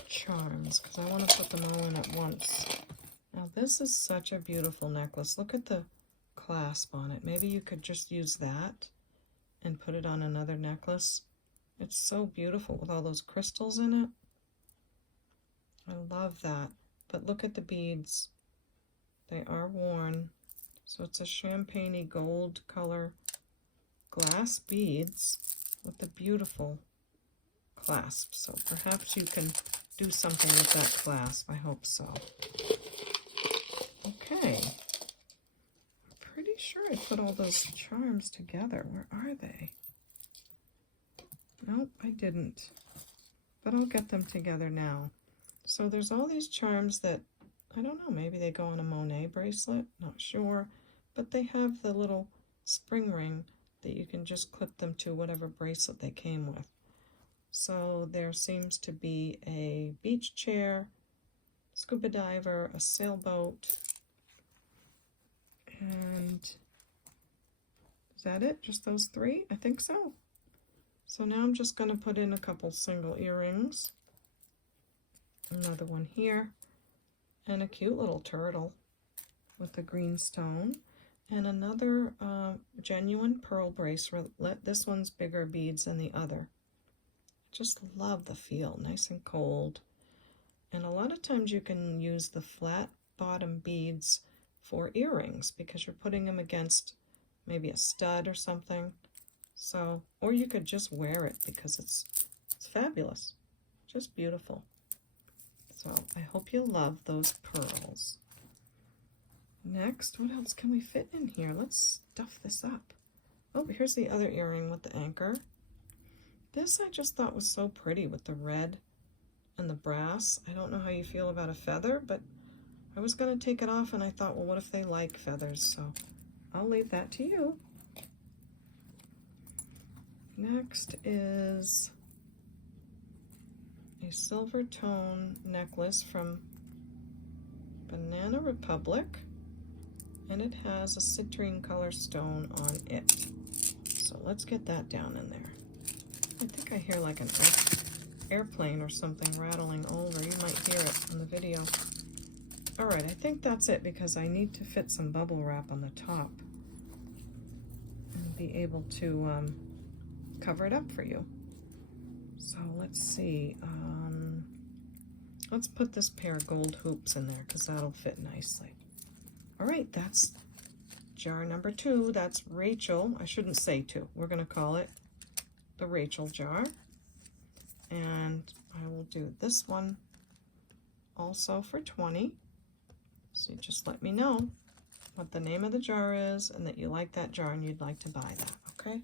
charms? Because I want to put them all in at once. Now, this is such a beautiful necklace. Look at the clasp on it. Maybe you could just use that and put it on another necklace. It's so beautiful with all those crystals in it. I love that. But look at the beads. They are worn. So it's a champagne-y gold color glass beads with the beautiful clasp. So perhaps you can do something with that clasp. I hope so. Okay. I'm pretty sure I put all those charms together. Where are they? Nope, I didn't. But I'll get them together now. So there's all these charms that, I don't know, maybe they go on a Monet bracelet, not sure. But they have the little spring ring that you can just clip them to whatever bracelet they came with. So there seems to be a beach chair, scuba diver, a sailboat, and is that it? Just those three? I think so. So now I'm just going to put in a couple single earrings, another one here, and a cute little turtle with the green stone, and another genuine pearl bracelet. This one's bigger beads than the other. I Just love the feel, nice and cold. And a lot of times you can use the flat bottom beads for earrings because you're putting them against maybe a stud or something. So, or you could just wear it because it's fabulous, just beautiful. So I hope you love those pearls. Next, what else can we fit in here? Let's stuff this up. Oh, here's the other earring with the anchor. This I just thought was so pretty with the red and the brass. I don't know how you feel about a feather, but I was going to take it off and I thought, well, what if they like feathers? So I'll leave that to you. Next is a silver tone necklace from Banana Republic, and it has a citrine color stone on it. So let's get that down in there. I think I hear like an airplane or something rattling over. You might hear it in the video. All right, I think that's it because I need to fit some bubble wrap on the top and be able to cover it up for you. So let's see. Let's put this pair of gold hoops in there because that'll fit nicely. All right, that's jar number 2. That's Rachel. I shouldn't say 2. We're going to call it the Rachel jar. And I will do this one also for 20. So you just let me know what the name of the jar is and that you like that jar and you'd like to buy that, okay?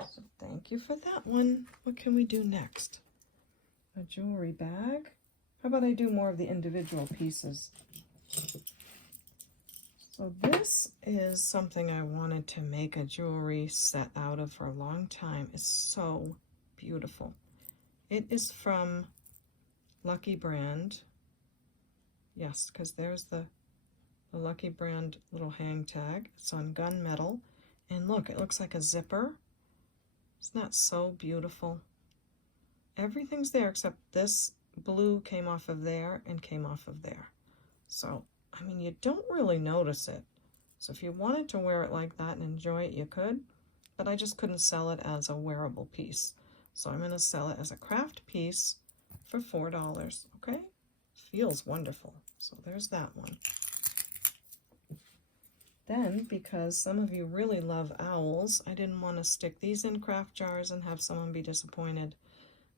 So thank you for that one. What can we do next? A jewelry bag. How about I do more of the individual pieces? So this is something I wanted to make a jewelry set out of for a long time. It's so beautiful. It is from Lucky Brand. Yes, because there's the Lucky Brand little hang tag. It's on gunmetal. And look, it looks like a zipper. Isn't that so beautiful? Everything's there except this blue came off of there and came off of there. So, I mean, you don't really notice it. So if you wanted to wear it like that and enjoy it, you could. But I just couldn't sell it as a wearable piece. So I'm going to sell it as a craft piece for $4, okay? Feels wonderful. So there's that one. Then, because some of you really love owls, I didn't want to stick these in craft jars and have someone be disappointed.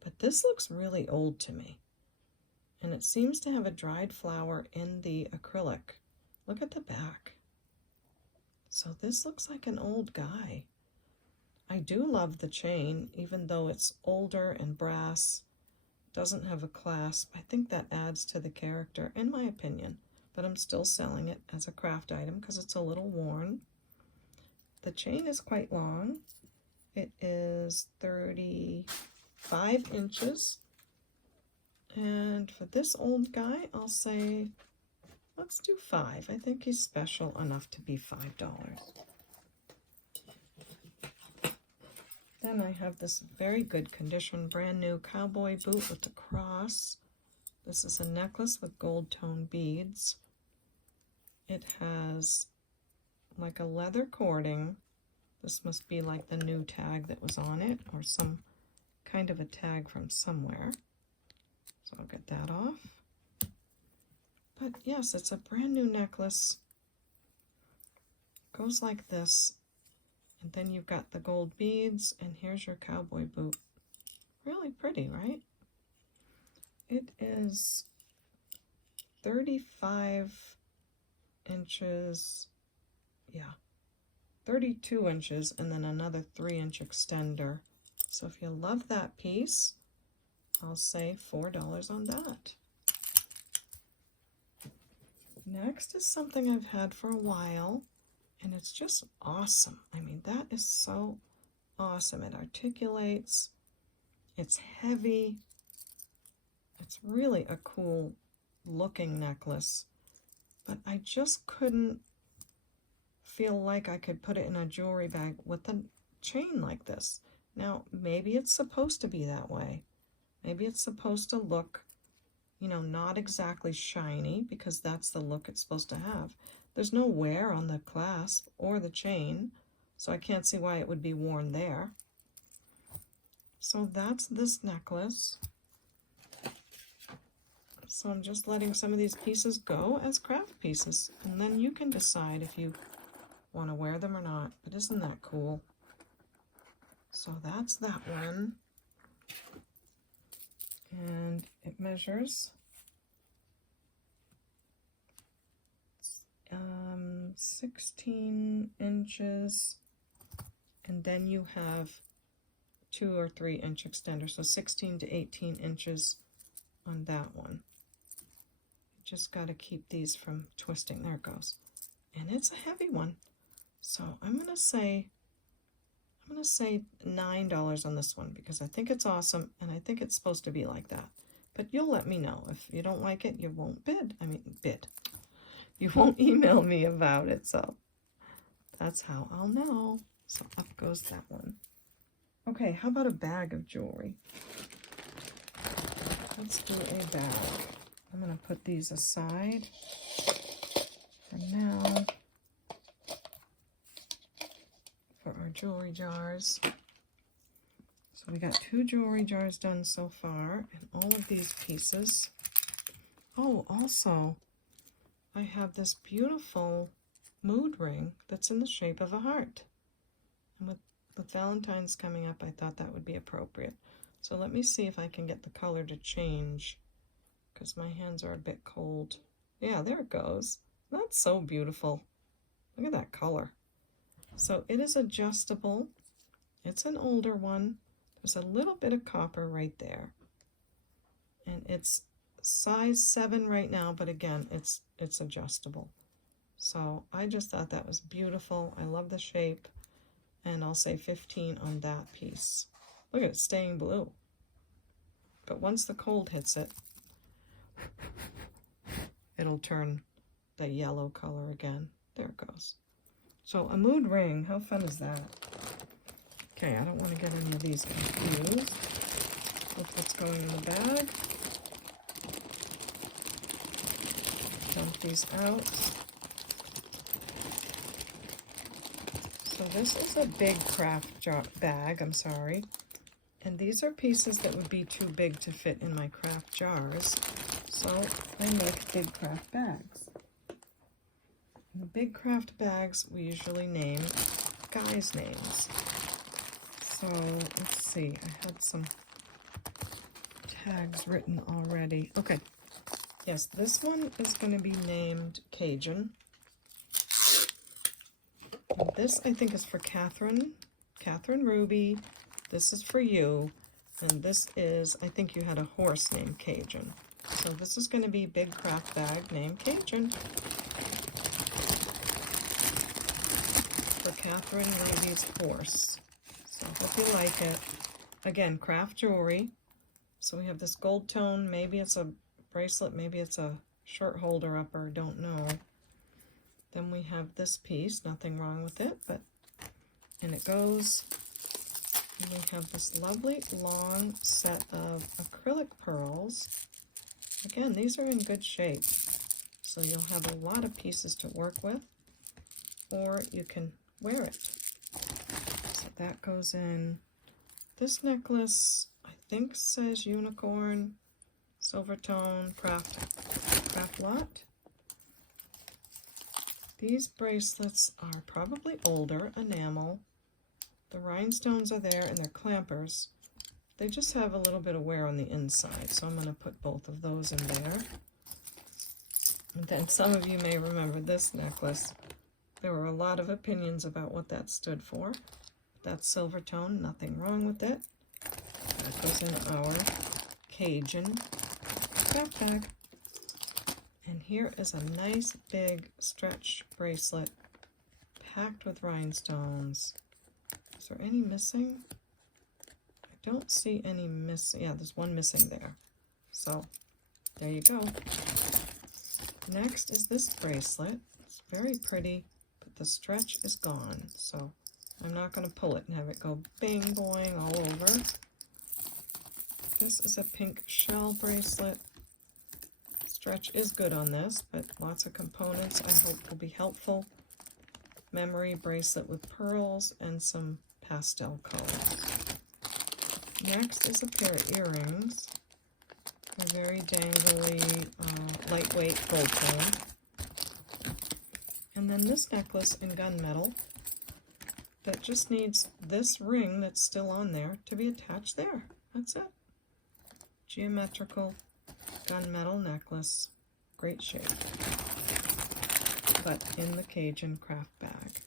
But this looks really old to me. And it seems to have a dried flower in the acrylic. Look at the back. So this looks like an old guy. I do love the chain, even though it's older and brass, doesn't have a clasp. I think that adds to the character, in my opinion. But I'm still selling it as a craft item because it's a little worn. The chain is quite long. It is 35 inches. And for this old guy, I'll say, let's do 5. I think he's special enough to be $5. Then I have this very good condition, brand new cowboy boot with the cross. This is a necklace with gold tone beads. It has like a leather cording. This must be like the new tag that was on it or some kind of a tag from somewhere. So I'll get that off. But yes, it's a brand new necklace. Goes like this. And then you've got the gold beads, and here's your cowboy boot. Really pretty, right? It is 35 inches, yeah, 32 inches, and then another 3-inch extender. So if you love that piece, I'll say $4 on that. Next is something I've had for a while, and it's just awesome. I mean, that is so awesome. It articulates, it's heavy, it's really a cool looking necklace, but I just couldn't feel like I could put it in a jewelry bag with a chain like this. Now, maybe it's supposed to be that way. Maybe it's supposed to look, you know, not exactly shiny, because that's the look it's supposed to have. There's no wear on the clasp or the chain, so I can't see why it would be worn there. So that's this necklace. So I'm just letting some of these pieces go as craft pieces, and then you can decide if you want to wear them or not. But isn't that cool? So that's that one. And it measures 16 inches, and then you have 2 or 3 inch extender, so 16 to 18 inches on that one. Just got to keep these from twisting. There it goes. And it's a heavy one. So I'm going to say $9 on this one because I think it's awesome and I think it's supposed to be like that. But you'll let me know. If you don't like it, you won't bid. You won't email me about it. So that's how I'll know. So up goes that one. Okay, how about a bag of jewelry? Let's do a bag. I'm going to put these aside for now for our jewelry jars. So we got 2 jewelry jars done so far, and all of these pieces. Oh, also, I have this beautiful mood ring that's in the shape of a heart. And with Valentine's coming up, I thought that would be appropriate. So let me see if I can get the color to change, because my hands are a bit cold. Yeah, there it goes. That's so beautiful. Look at that color. So it is adjustable. It's an older one. There's a little bit of copper right there. And it's size 7 right now, but again, it's adjustable. So I just thought that was beautiful. I love the shape. And I'll say 15 on that piece. Look at it staying blue. But once the cold hits it, it'll turn the yellow color again. There it goes. So a mood ring, how fun is that? Okay, I don't want to get any of these confused. Look what's going in the bag. Dump these out. So this is a big craft bag, I'm sorry. And these are pieces that would be too big to fit in my craft jars. So I make big craft bags. And the big craft bags we usually name guys' names. So let's see, I had some tags written already. Okay, yes, this one is going to be named Cajun. And this I think is for Catherine Ruby. This is for you. And this is, I think you had a horse named Cajun. So this is going to be big craft bag named Cajun. For Catherine Ruby's horse. So I hope you like it. Again, craft jewelry. So we have this gold tone. Maybe it's a bracelet. Maybe it's a shirt holder upper. Don't know. Then we have this piece. Nothing wrong with it. And it goes. And we have this lovely long set of acrylic pearls. Again, these are in good shape. So you'll have a lot of pieces to work with. Or you can wear it. So that goes in. This necklace, I think, says unicorn, silver tone, craft lot. These bracelets are probably older, enamel. The rhinestones are there and they're clampers. They just have a little bit of wear on the inside, so I'm going to put both of those in there. And then some of you may remember this necklace. There were a lot of opinions about what that stood for. That's silver tone, nothing wrong with it. That goes in our Cajun craft bag. And here is a nice big stretch bracelet packed with rhinestones. Is there any missing? I don't see any missing. Yeah, there's one missing there. So there you go. Next is this bracelet. It's very pretty, but the stretch is gone. So I'm not going to pull it and have it go bing boing all over. This is a pink shell bracelet. Stretch is good on this, but lots of components I hope will be helpful. Memory bracelet with pearls and some pastel colors. Next is a pair of earrings. They're very dangly, lightweight gold tone. And then this necklace in gunmetal that just needs this ring that's still on there to be attached there. That's it. Geometrical gunmetal necklace. Great shape. But in the Cajun craft bag.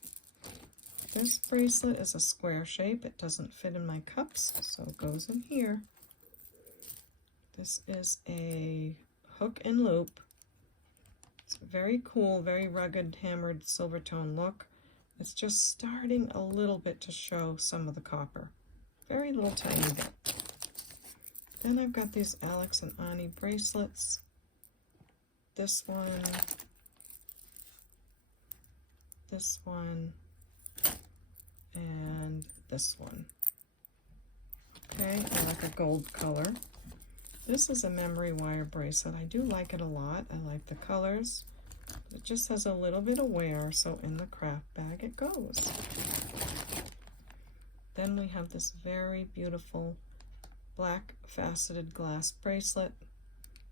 This bracelet is a square shape. It doesn't fit in my cups, so it goes in here. This is a hook and loop. It's very cool, very rugged, hammered silver tone look. It's just starting a little bit to show some of the copper. Very little tiny bit. Then I've got these Alex and Ani bracelets. This one, and this one. Okay, I like a gold color. This is a memory wire bracelet. I do like it a lot. I like the colors. It just has a little bit of wear, so in the craft bag it goes. Then we have this very beautiful black faceted glass bracelet.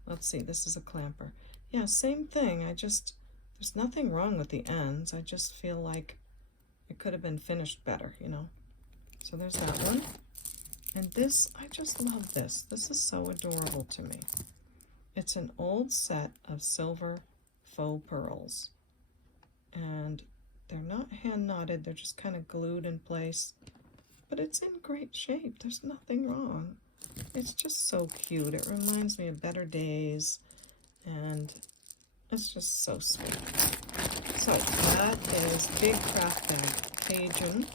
Let's see, this is a clamper. Yeah, same thing. There's nothing wrong with the ends. I just feel like it could have been finished better, you know. So there's that one. And this, I just love this. This is so adorable to me. It's an old set of silver faux pearls. And they're not hand knotted, they're just kind of glued in place. But it's in great shape. There's nothing wrong. It's just so cute. It reminds me of better days. And it's just so sweet. So that is Big Craft Bag Cajun.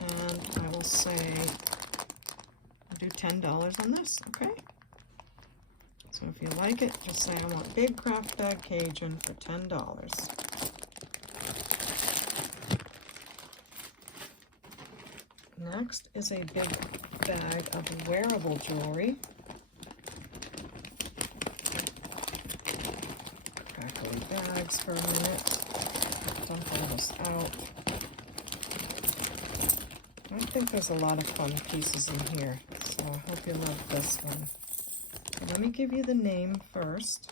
And I will say, I'll do $10 on this, okay? So if you like it, just say I want Big Craft Bag Cajun for $10. Next is a big bag of wearable jewelry. Crackly bags for a minute. Dump all this out. I think there's a lot of fun pieces in here, so I hope you love this one. Let me give you the name first.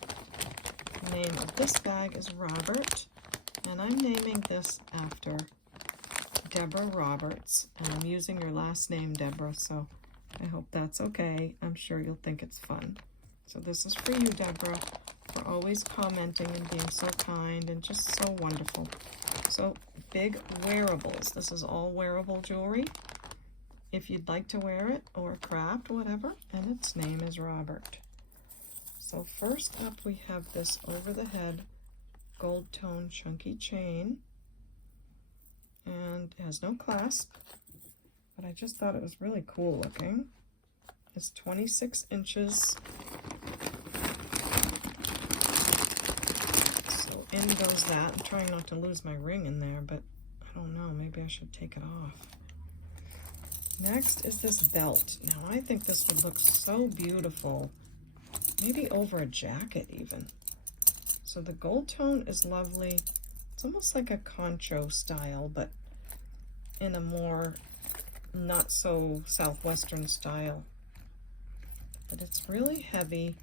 The name of this bag is Robert, and I'm naming this after Deborah Roberts, and I'm using your last name, Deborah, so I hope that's okay. I'm sure you'll think it's fun. So this is for you, Deborah, for always commenting and being so kind and just so wonderful. So, big wearables. This is all wearable jewelry. If you'd like to wear it or craft, whatever, and its name is Robert. So first up we have this over-the-head gold tone chunky chain. And it has no clasp, but I just thought it was really cool looking. It's 26 inches. So in goes that. I'm trying not to lose my ring in there, but I don't know, maybe I should take it off. Next is this belt. Now I think this would look so beautiful, maybe over a jacket even. So the gold tone is lovely. It's almost like a concho style, but in a more not so southwestern style. But it's really heavy.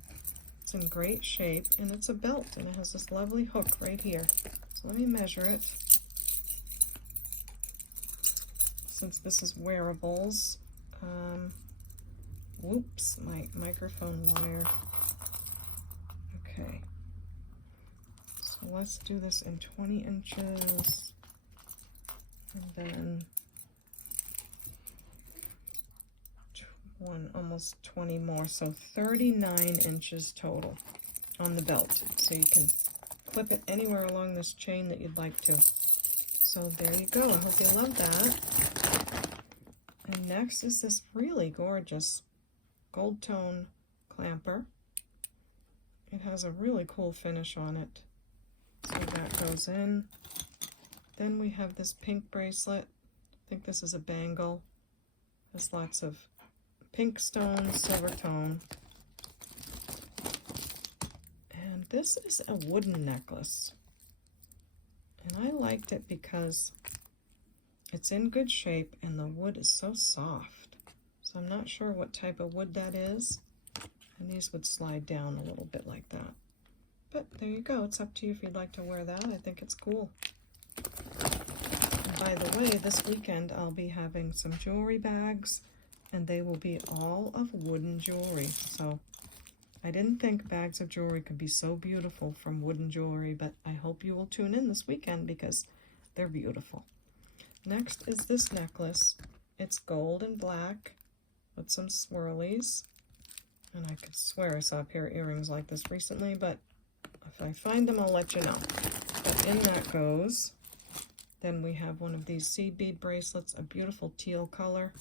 It's in great shape, and it's a belt, and it has this lovely hook right here. So let me measure it. Since this is wearables, whoops, my microphone wire. Okay. So let's do this in 20 inches, and then almost 20 more, so 39 inches total on the belt. So you can clip it anywhere along this chain that you'd like to. So there you go. I hope you love that. And next is this really gorgeous gold tone clamper. It has a really cool finish on it. So that goes in. Then we have this pink bracelet. I think this is a bangle. There's lots of pink stones, silver tone. And this is a wooden necklace. And I liked it because it's in good shape and the wood is so soft. So I'm not sure what type of wood that is. And these would slide down a little bit like that. But there you go. It's up to you if you'd like to wear that. I think it's cool. And by the way, this weekend I'll be having some jewelry bags, and they will be all of wooden jewelry. So I didn't think bags of jewelry could be so beautiful from wooden jewelry, but I hope you will tune in this weekend because they're beautiful. Next is this necklace. It's gold and black with some swirlies. And I could swear I saw a pair of earrings like this recently, but if I find them, I'll let you know. But in that goes. Then we have one of these seed bead bracelets, a beautiful teal color.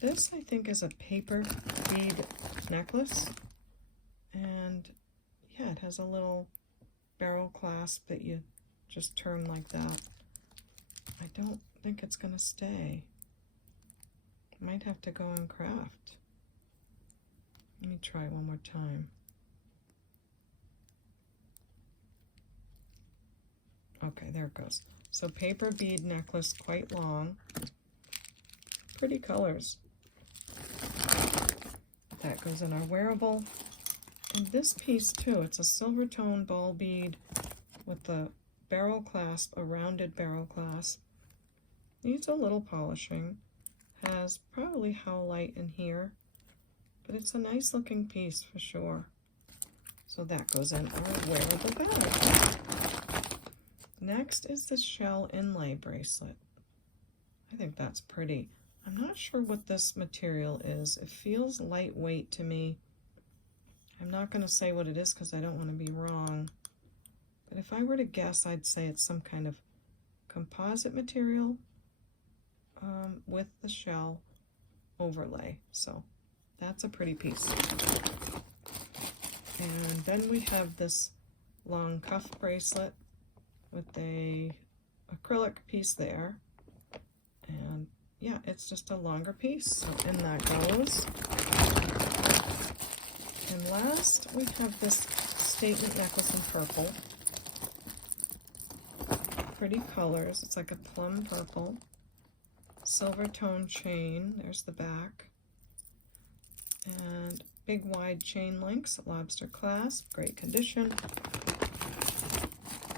This, I think, is a paper bead necklace. And yeah, it has a little barrel clasp that you just turn like that. I don't think it's going to stay. Might have to go and craft. Let me try one more time. Okay, there it goes. So paper bead necklace, quite long. Pretty colors. That goes in our wearable. And this piece too, it's a silver tone ball bead with the barrel clasp, a rounded barrel clasp. Needs a little polishing. Has probably howlite in here. But it's a nice looking piece for sure. So that goes in our wearable bag. Next is the shell inlay bracelet. I think that's pretty. I'm not sure what this material is. It feels lightweight to me. I'm not going to say what it is because I don't want to be wrong. But if I were to guess, I'd say it's some kind of composite material with the shell overlay. So that's a pretty piece. And then we have this long cuff bracelet with a acrylic piece there. And yeah, it's just a longer piece. So in that goes. And last, we have this statement necklace in purple. Pretty colors. It's like a plum purple. Silver tone chain. There's the back. And big wide chain links, lobster clasp, great condition.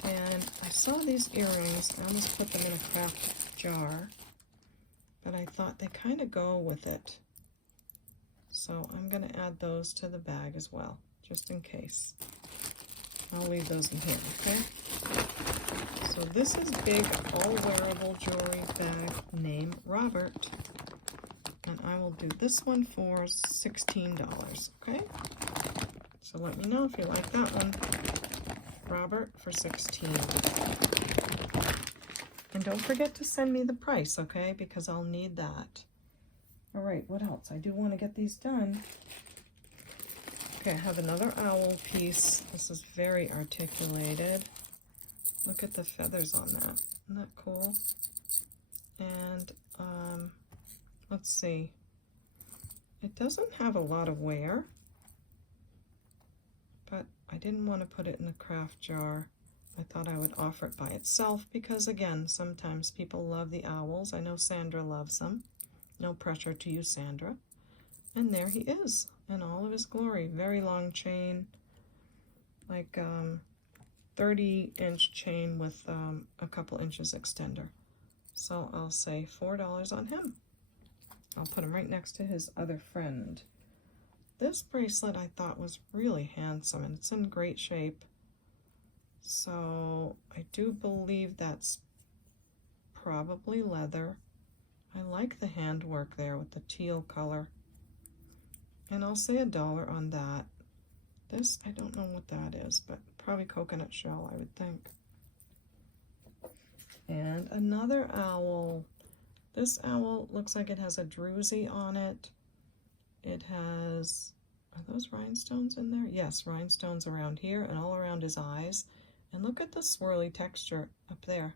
And I saw these earrings. I almost put them in a craft jar, but I thought they kind of go with it. So I'm going to add those to the bag as well, just in case. I'll leave those in here, okay? So this is big all-wearable jewelry bag named Robert. And I will do this one for $16, okay? So let me know if you like that one. Robert for $16. And don't forget to send me the price, okay? Because I'll need that. All right, what else? I do want to get these done. Okay, I have another owl piece. This is very articulated. Look at the feathers on that. Isn't that cool? And let's see. It doesn't have a lot of wear, but I didn't want to put it in a craft jar. I thought I would offer it by itself because, again, sometimes people love the owls. I know Sandra loves them. No pressure to you, Sandra. And there he is in all of his glory. Very long chain, like 30-inch chain with a couple inches extender. So I'll say $4 on him. I'll put him right next to his other friend. This bracelet I thought was really handsome, and it's in great shape. So I do believe that's probably leather. I like the handwork there with the teal color. And I'll say $1 on that. This, I don't know what that is, but probably coconut shell, I would think. And another owl. This owl looks like it has a druzy on it. It has, are those rhinestones in there? Yes, rhinestones around here and all around his eyes. And look at the swirly texture up there.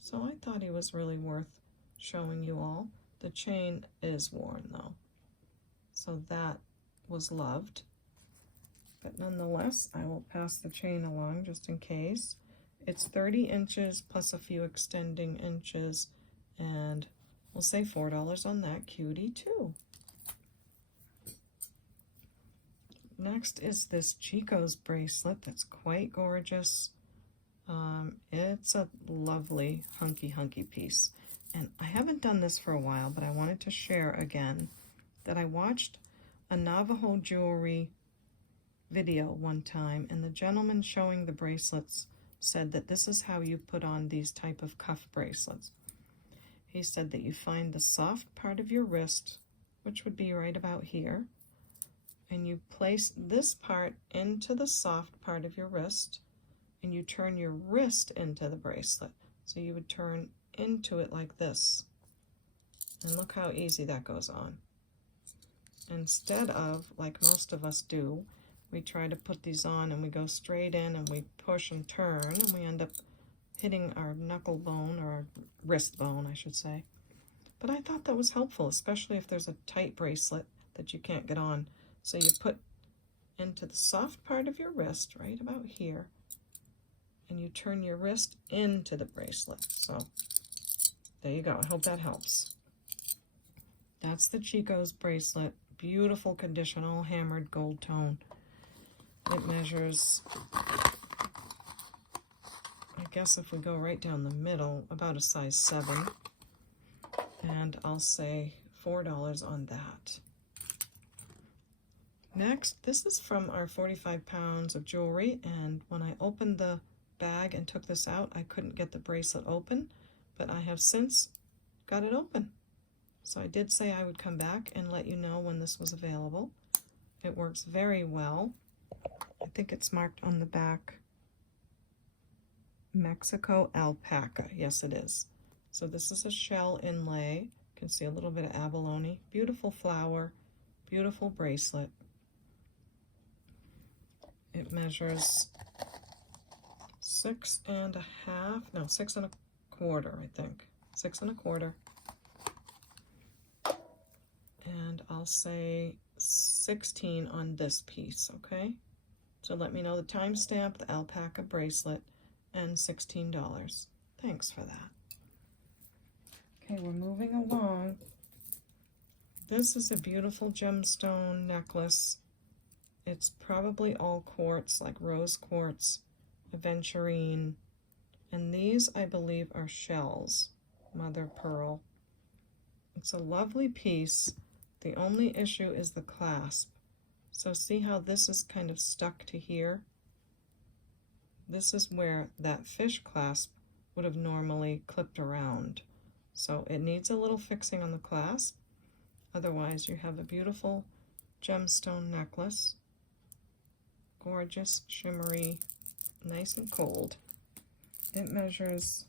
So I thought he was really worth showing you all. The chain is worn though. So that was loved. But nonetheless, I will pass the chain along just in case. It's 30 inches plus a few extending inches and We'll say $4 on that cutie too. Next is this Chico's bracelet that's quite gorgeous. It's a lovely hunky piece. And I haven't done this for a while, but I wanted to share again that I watched a Navajo jewelry video one time, and the gentleman showing the bracelets said that this is how you put on these type of cuff bracelets. He said that you find the soft part of your wrist, which would be right about here, and you place this part into the soft part of your wrist, and you turn your wrist into the bracelet. So you would turn into it like this. And look how easy that goes on. Instead of, like most of us do, we try to put these on and we go straight in and we push and turn, and we end up hitting our knuckle bone, or our wrist bone, I should say. But I thought that was helpful, especially if there's a tight bracelet that you can't get on. So you put into the soft part of your wrist, right about here, and you turn your wrist into the bracelet. So there you go. I hope that helps. That's the Chico's bracelet. Beautiful condition, all hammered gold tone. It measures, I guess if we go right down the middle, about a size 7. And I'll say $4 on that. Next, this is from our 45 pounds of jewelry, and when I opened the bag and took this out, I couldn't get the bracelet open, but I have since got it open. So I did say I would come back and let you know when this was available. It works very well. I think it's marked on the back, Mexico alpaca. Yes, it is. So this is a shell inlay. You can see a little bit of abalone. Beautiful flower, beautiful bracelet. It measures 6 1/4, I think. 6 1/4. And I'll say 16 on this piece, okay? So let me know the timestamp, the alpaca bracelet, and $16. Thanks for that. Okay, we're moving along. This is a beautiful gemstone necklace. It's probably all quartz, like rose quartz, aventurine, and these, I believe, are shells, mother pearl. It's a lovely piece. The only issue is the clasp. So see how this is kind of stuck to here? This is where that fish clasp would have normally clipped around. So it needs a little fixing on the clasp. Otherwise, you have a beautiful gemstone necklace. Gorgeous, shimmery, nice and cold. It measures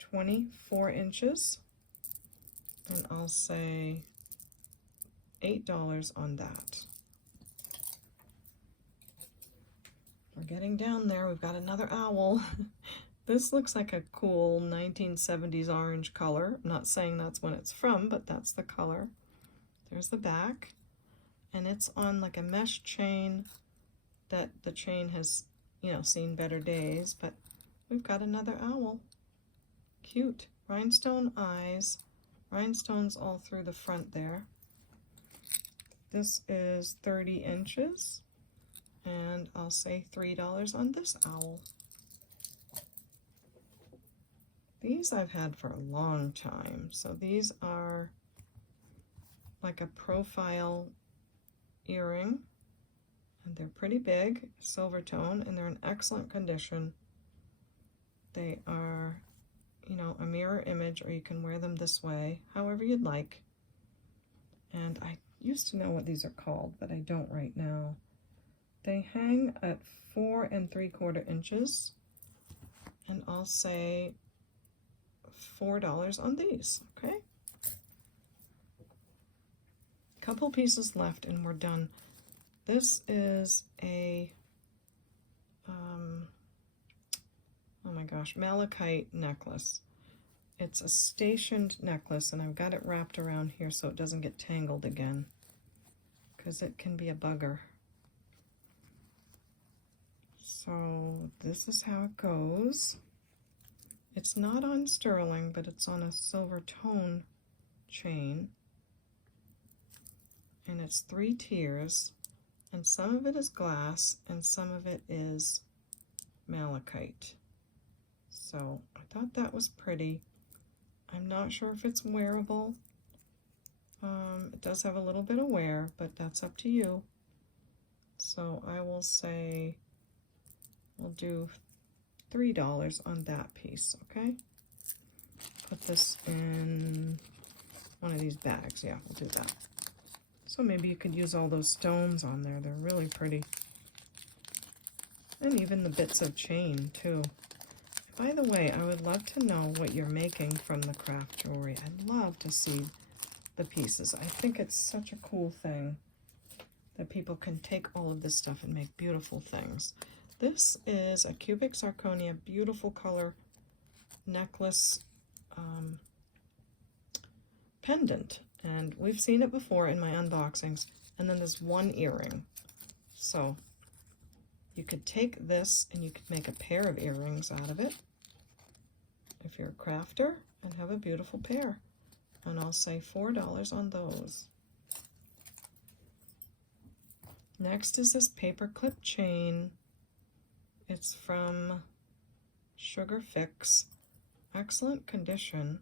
24 inches, and I'll say $8 on that. We're getting down there. We've got another owl. This looks like a cool 1970s orange color. I'm not saying that's when it's from, but that's the color. There's the back. And it's on like a mesh chain that the chain has, seen better days, but we've got another owl. Cute. Rhinestone eyes. Rhinestones all through the front there. This is 30 inches, and I'll say $3 on this owl. These I've had for a long time. So these are like a profile earring, and they're pretty big, silver tone, and they're in excellent condition. They are, a mirror image, or you can wear them this way, however you'd like. And I used to know what these are called, but I don't right now. They hang at 4 3/4 inches, and I'll say $4 on these, okay? Couple pieces left and we're done. This is a, oh my gosh, malachite necklace. It's a stationed necklace, and I've got it wrapped around here so it doesn't get tangled again, because it can be a bugger. So this is how it goes. It's not on sterling, but it's on a silver tone chain. And it's 3 tiers, and some of it is glass and some of it is malachite. So I thought that was pretty. I'm not sure if it's wearable. It does have a little bit of wear, but that's up to you. So I will say we'll do $3 on that piece, okay? Put this in one of these bags. Yeah, we'll do that. So maybe you could use all those stones on there. They're really pretty. And even the bits of chain, too. By the way, I would love to know what you're making from the craft jewelry. I'd love to see the pieces. I think it's such a cool thing that people can take all of this stuff and make beautiful things. This is a cubic zirconia, beautiful color necklace pendant. And we've seen it before in my unboxings. And then there's one earring. So you could take this and you could make a pair of earrings out of it if you're a crafter, and have a beautiful pair. And I'll say $4 on those. Next is this paper clip chain. It's from Sugar Fix. Excellent condition.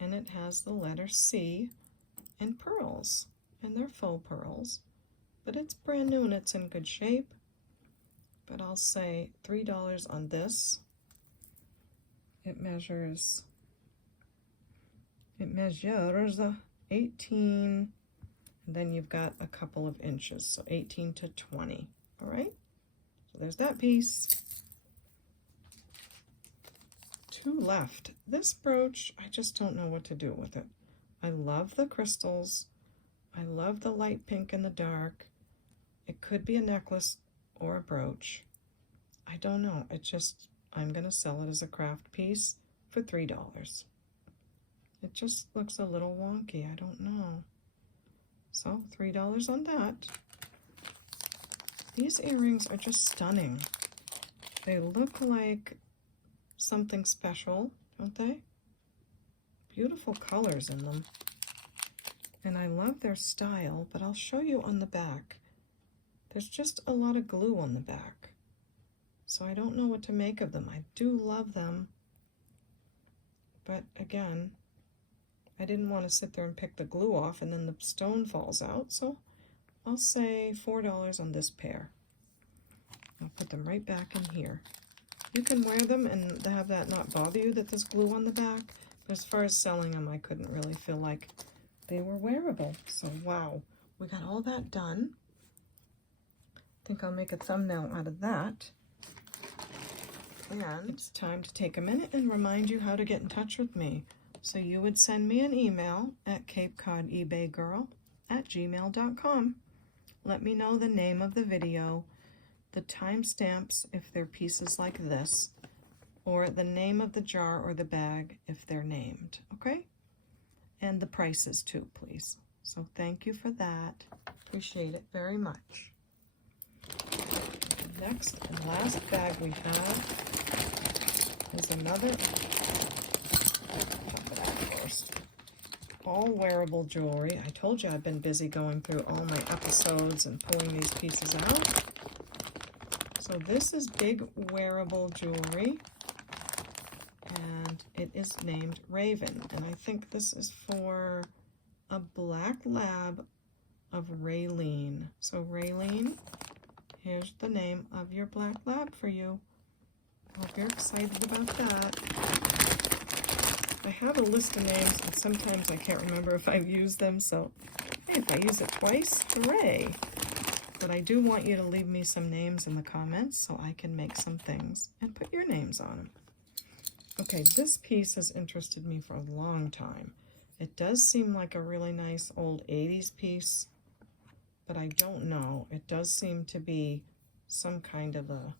And it has the letter C and pearls. And they're faux pearls. But it's brand new and it's in good shape. But I'll say $3 on this. It measures 18, and then you've got a couple of inches, so 18 to 20, all right? So there's that piece. 2 left. This brooch, I just don't know what to do with it. I love the crystals. I love the light pink and the dark. It could be a necklace or a brooch. I don't know. I'm going to sell it as a craft piece for $3. It just looks a little wonky. I don't know. So $3 on that. These earrings are just stunning. They look like something special, don't they? Beautiful colors in them. And I love their style, but I'll show you on the back. There's just a lot of glue on the back. So I don't know what to make of them. I do love them. But again, I didn't want to sit there and pick the glue off and then the stone falls out. So I'll say $4 on this pair. I'll put them right back in here. You can wear them and have that not bother you that there's glue on the back. But as far as selling them, I couldn't really feel like they were wearable. So wow, we got all that done. I think I'll make a thumbnail out of that. And it's time to take a minute and remind you how to get in touch with me. So you would send me an email at CapeCodEbayGirl@gmail.com. Let me know the name of the video, the timestamps if they're pieces like this, or the name of the jar or the bag if they're named, okay? And the prices too, please. So thank you for that. Appreciate it very much. The next and last bag we have is another, top it out first, all wearable jewelry. I told you I've been busy going through all my episodes and pulling these pieces out. So this is big wearable jewelry, and it is named Raven, and I think this is for a black lab of Raylene. So Raylene, here's the name of your black lab for you. Hope you're excited about that. I have a list of names, and sometimes I can't remember if I've used them, so hey, if I use it twice, hooray! But I do want you to leave me some names in the comments so I can make some things and put your names on them. Okay, this piece has interested me for a long time. It does seem like a really nice old 80s piece, but I don't know. It does seem to be some kind of a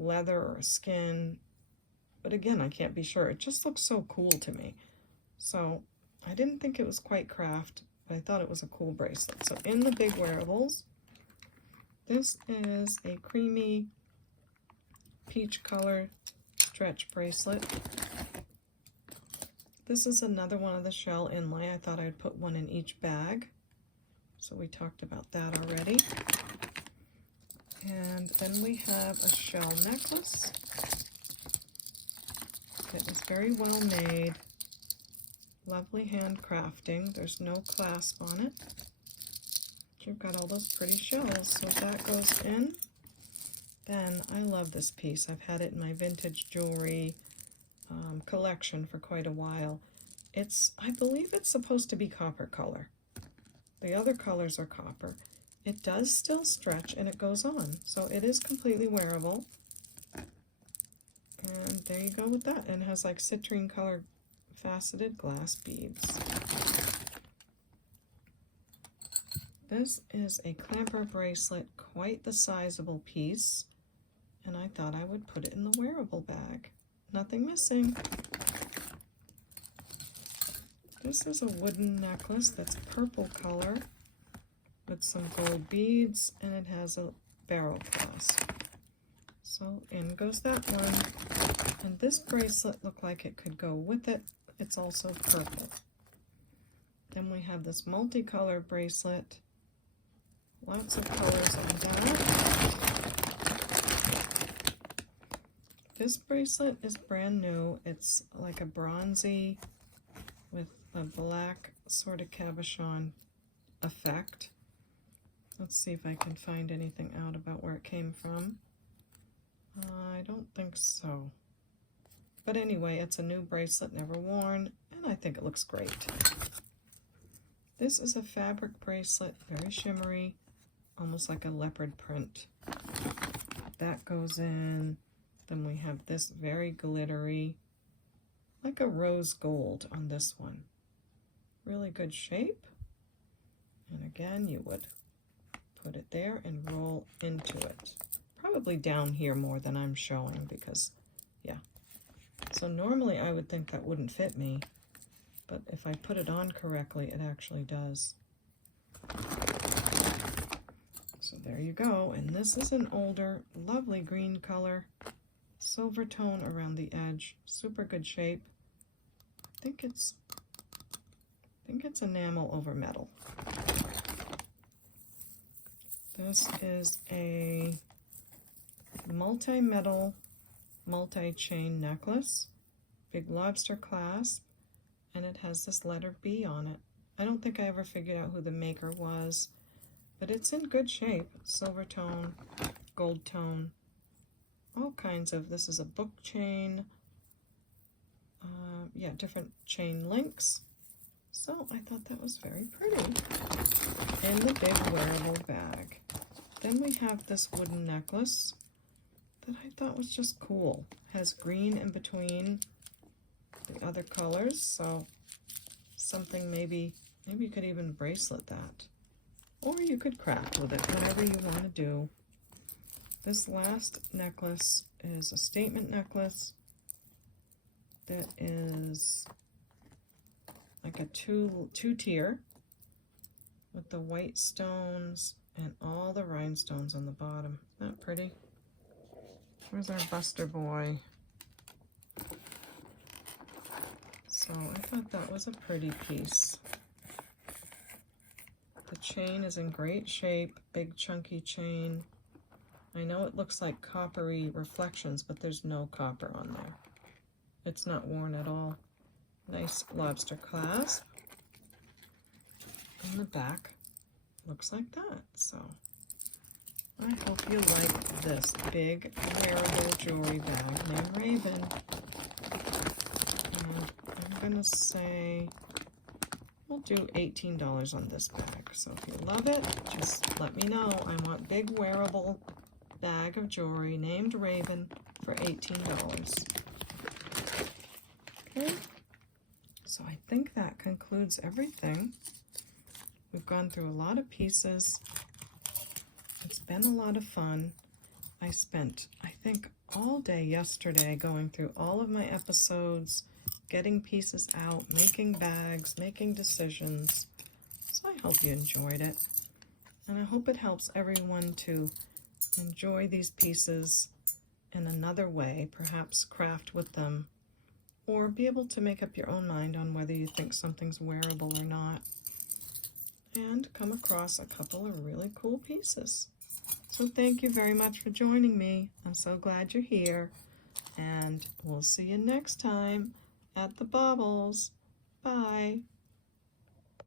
leather or a skin, but again, I can't be sure. It just looks so cool to me. So I didn't think it was quite craft, but I thought it was a cool bracelet. So in the big wearables, this is a creamy peach color stretch bracelet. This is another one of the shell inlay. I thought I'd put one in each bag. So we talked about that already. And then we have a shell necklace. It was very well made. Lovely hand crafting. There's no clasp on it. You've got all those pretty shells. So that goes in. Then I love this piece. I've had it in my vintage jewelry collection for quite a while. I believe it's supposed to be copper color. The other colors are copper. It does still stretch and it goes on. So it is completely wearable. And there you go with that. And it has like citrine colored faceted glass beads. This is a clamper bracelet, quite the sizable piece. And I thought I would put it in the wearable bag. Nothing missing. This is a wooden necklace that's purple color with some gold beads, and it has a barrel clasp. So in goes that one. And this bracelet looked like it could go with it. It's also purple. Then we have this multicolor bracelet. Lots of colors on that. This bracelet is brand new. It's like a bronzy with a black sort of cabochon effect. Let's see if I can find anything out about where it came from. I don't think so. But anyway, it's a new bracelet, never worn, and I think it looks great. This is a fabric bracelet, very shimmery, almost like a leopard print. That goes in. Then we have this very glittery, like a rose gold on this one. Really good shape. And again, you would put it there and roll into it. Probably down here more than I'm showing because, yeah. So normally I would think that wouldn't fit me, but if I put it on correctly, it actually does. So there you go. And this is an older, lovely green color. Silver tone around the edge, super good shape. I think it's enamel over metal. This is a multi-metal, multi-chain necklace, big lobster clasp, and it has this letter B on it. I don't think I ever figured out who the maker was, but it's in good shape. Silver tone, gold tone. All kinds of, this is a book chain, yeah, different chain links. So I thought that was very pretty. In the big wearable bag. Then we have this wooden necklace that I thought was just cool. Has green in between the other colors, so something maybe you could even bracelet that. Or you could craft with it, whatever you want to do. This last necklace is a statement necklace that is like a two-tier with the white stones and all the rhinestones on the bottom. Isn't that pretty? Where's our Buster boy? So I thought that was a pretty piece. The chain is in great shape, big chunky chain. I know it looks like coppery reflections, but there's no copper on there. It's not worn at all. Nice lobster clasp. And the back looks like that. So I hope you like this big wearable jewelry bag named Raven. And I'm gonna say we'll do $18 on this bag. So if you love it, just let me know. I want big wearable bag of jewelry named Raven for $18. Okay, so I think that concludes everything. We've gone through a lot of pieces. It's been a lot of fun. I spent, I think, all day yesterday going through all of my episodes, getting pieces out, making bags, making decisions. So I hope you enjoyed it. And I hope it helps everyone to enjoy these pieces in another way, perhaps craft with them, or be able to make up your own mind on whether you think something's wearable or not, and come across a couple of really cool pieces. So thank you very much for joining me. I'm so glad you're here, and we'll see you next time at the Baubles. Bye.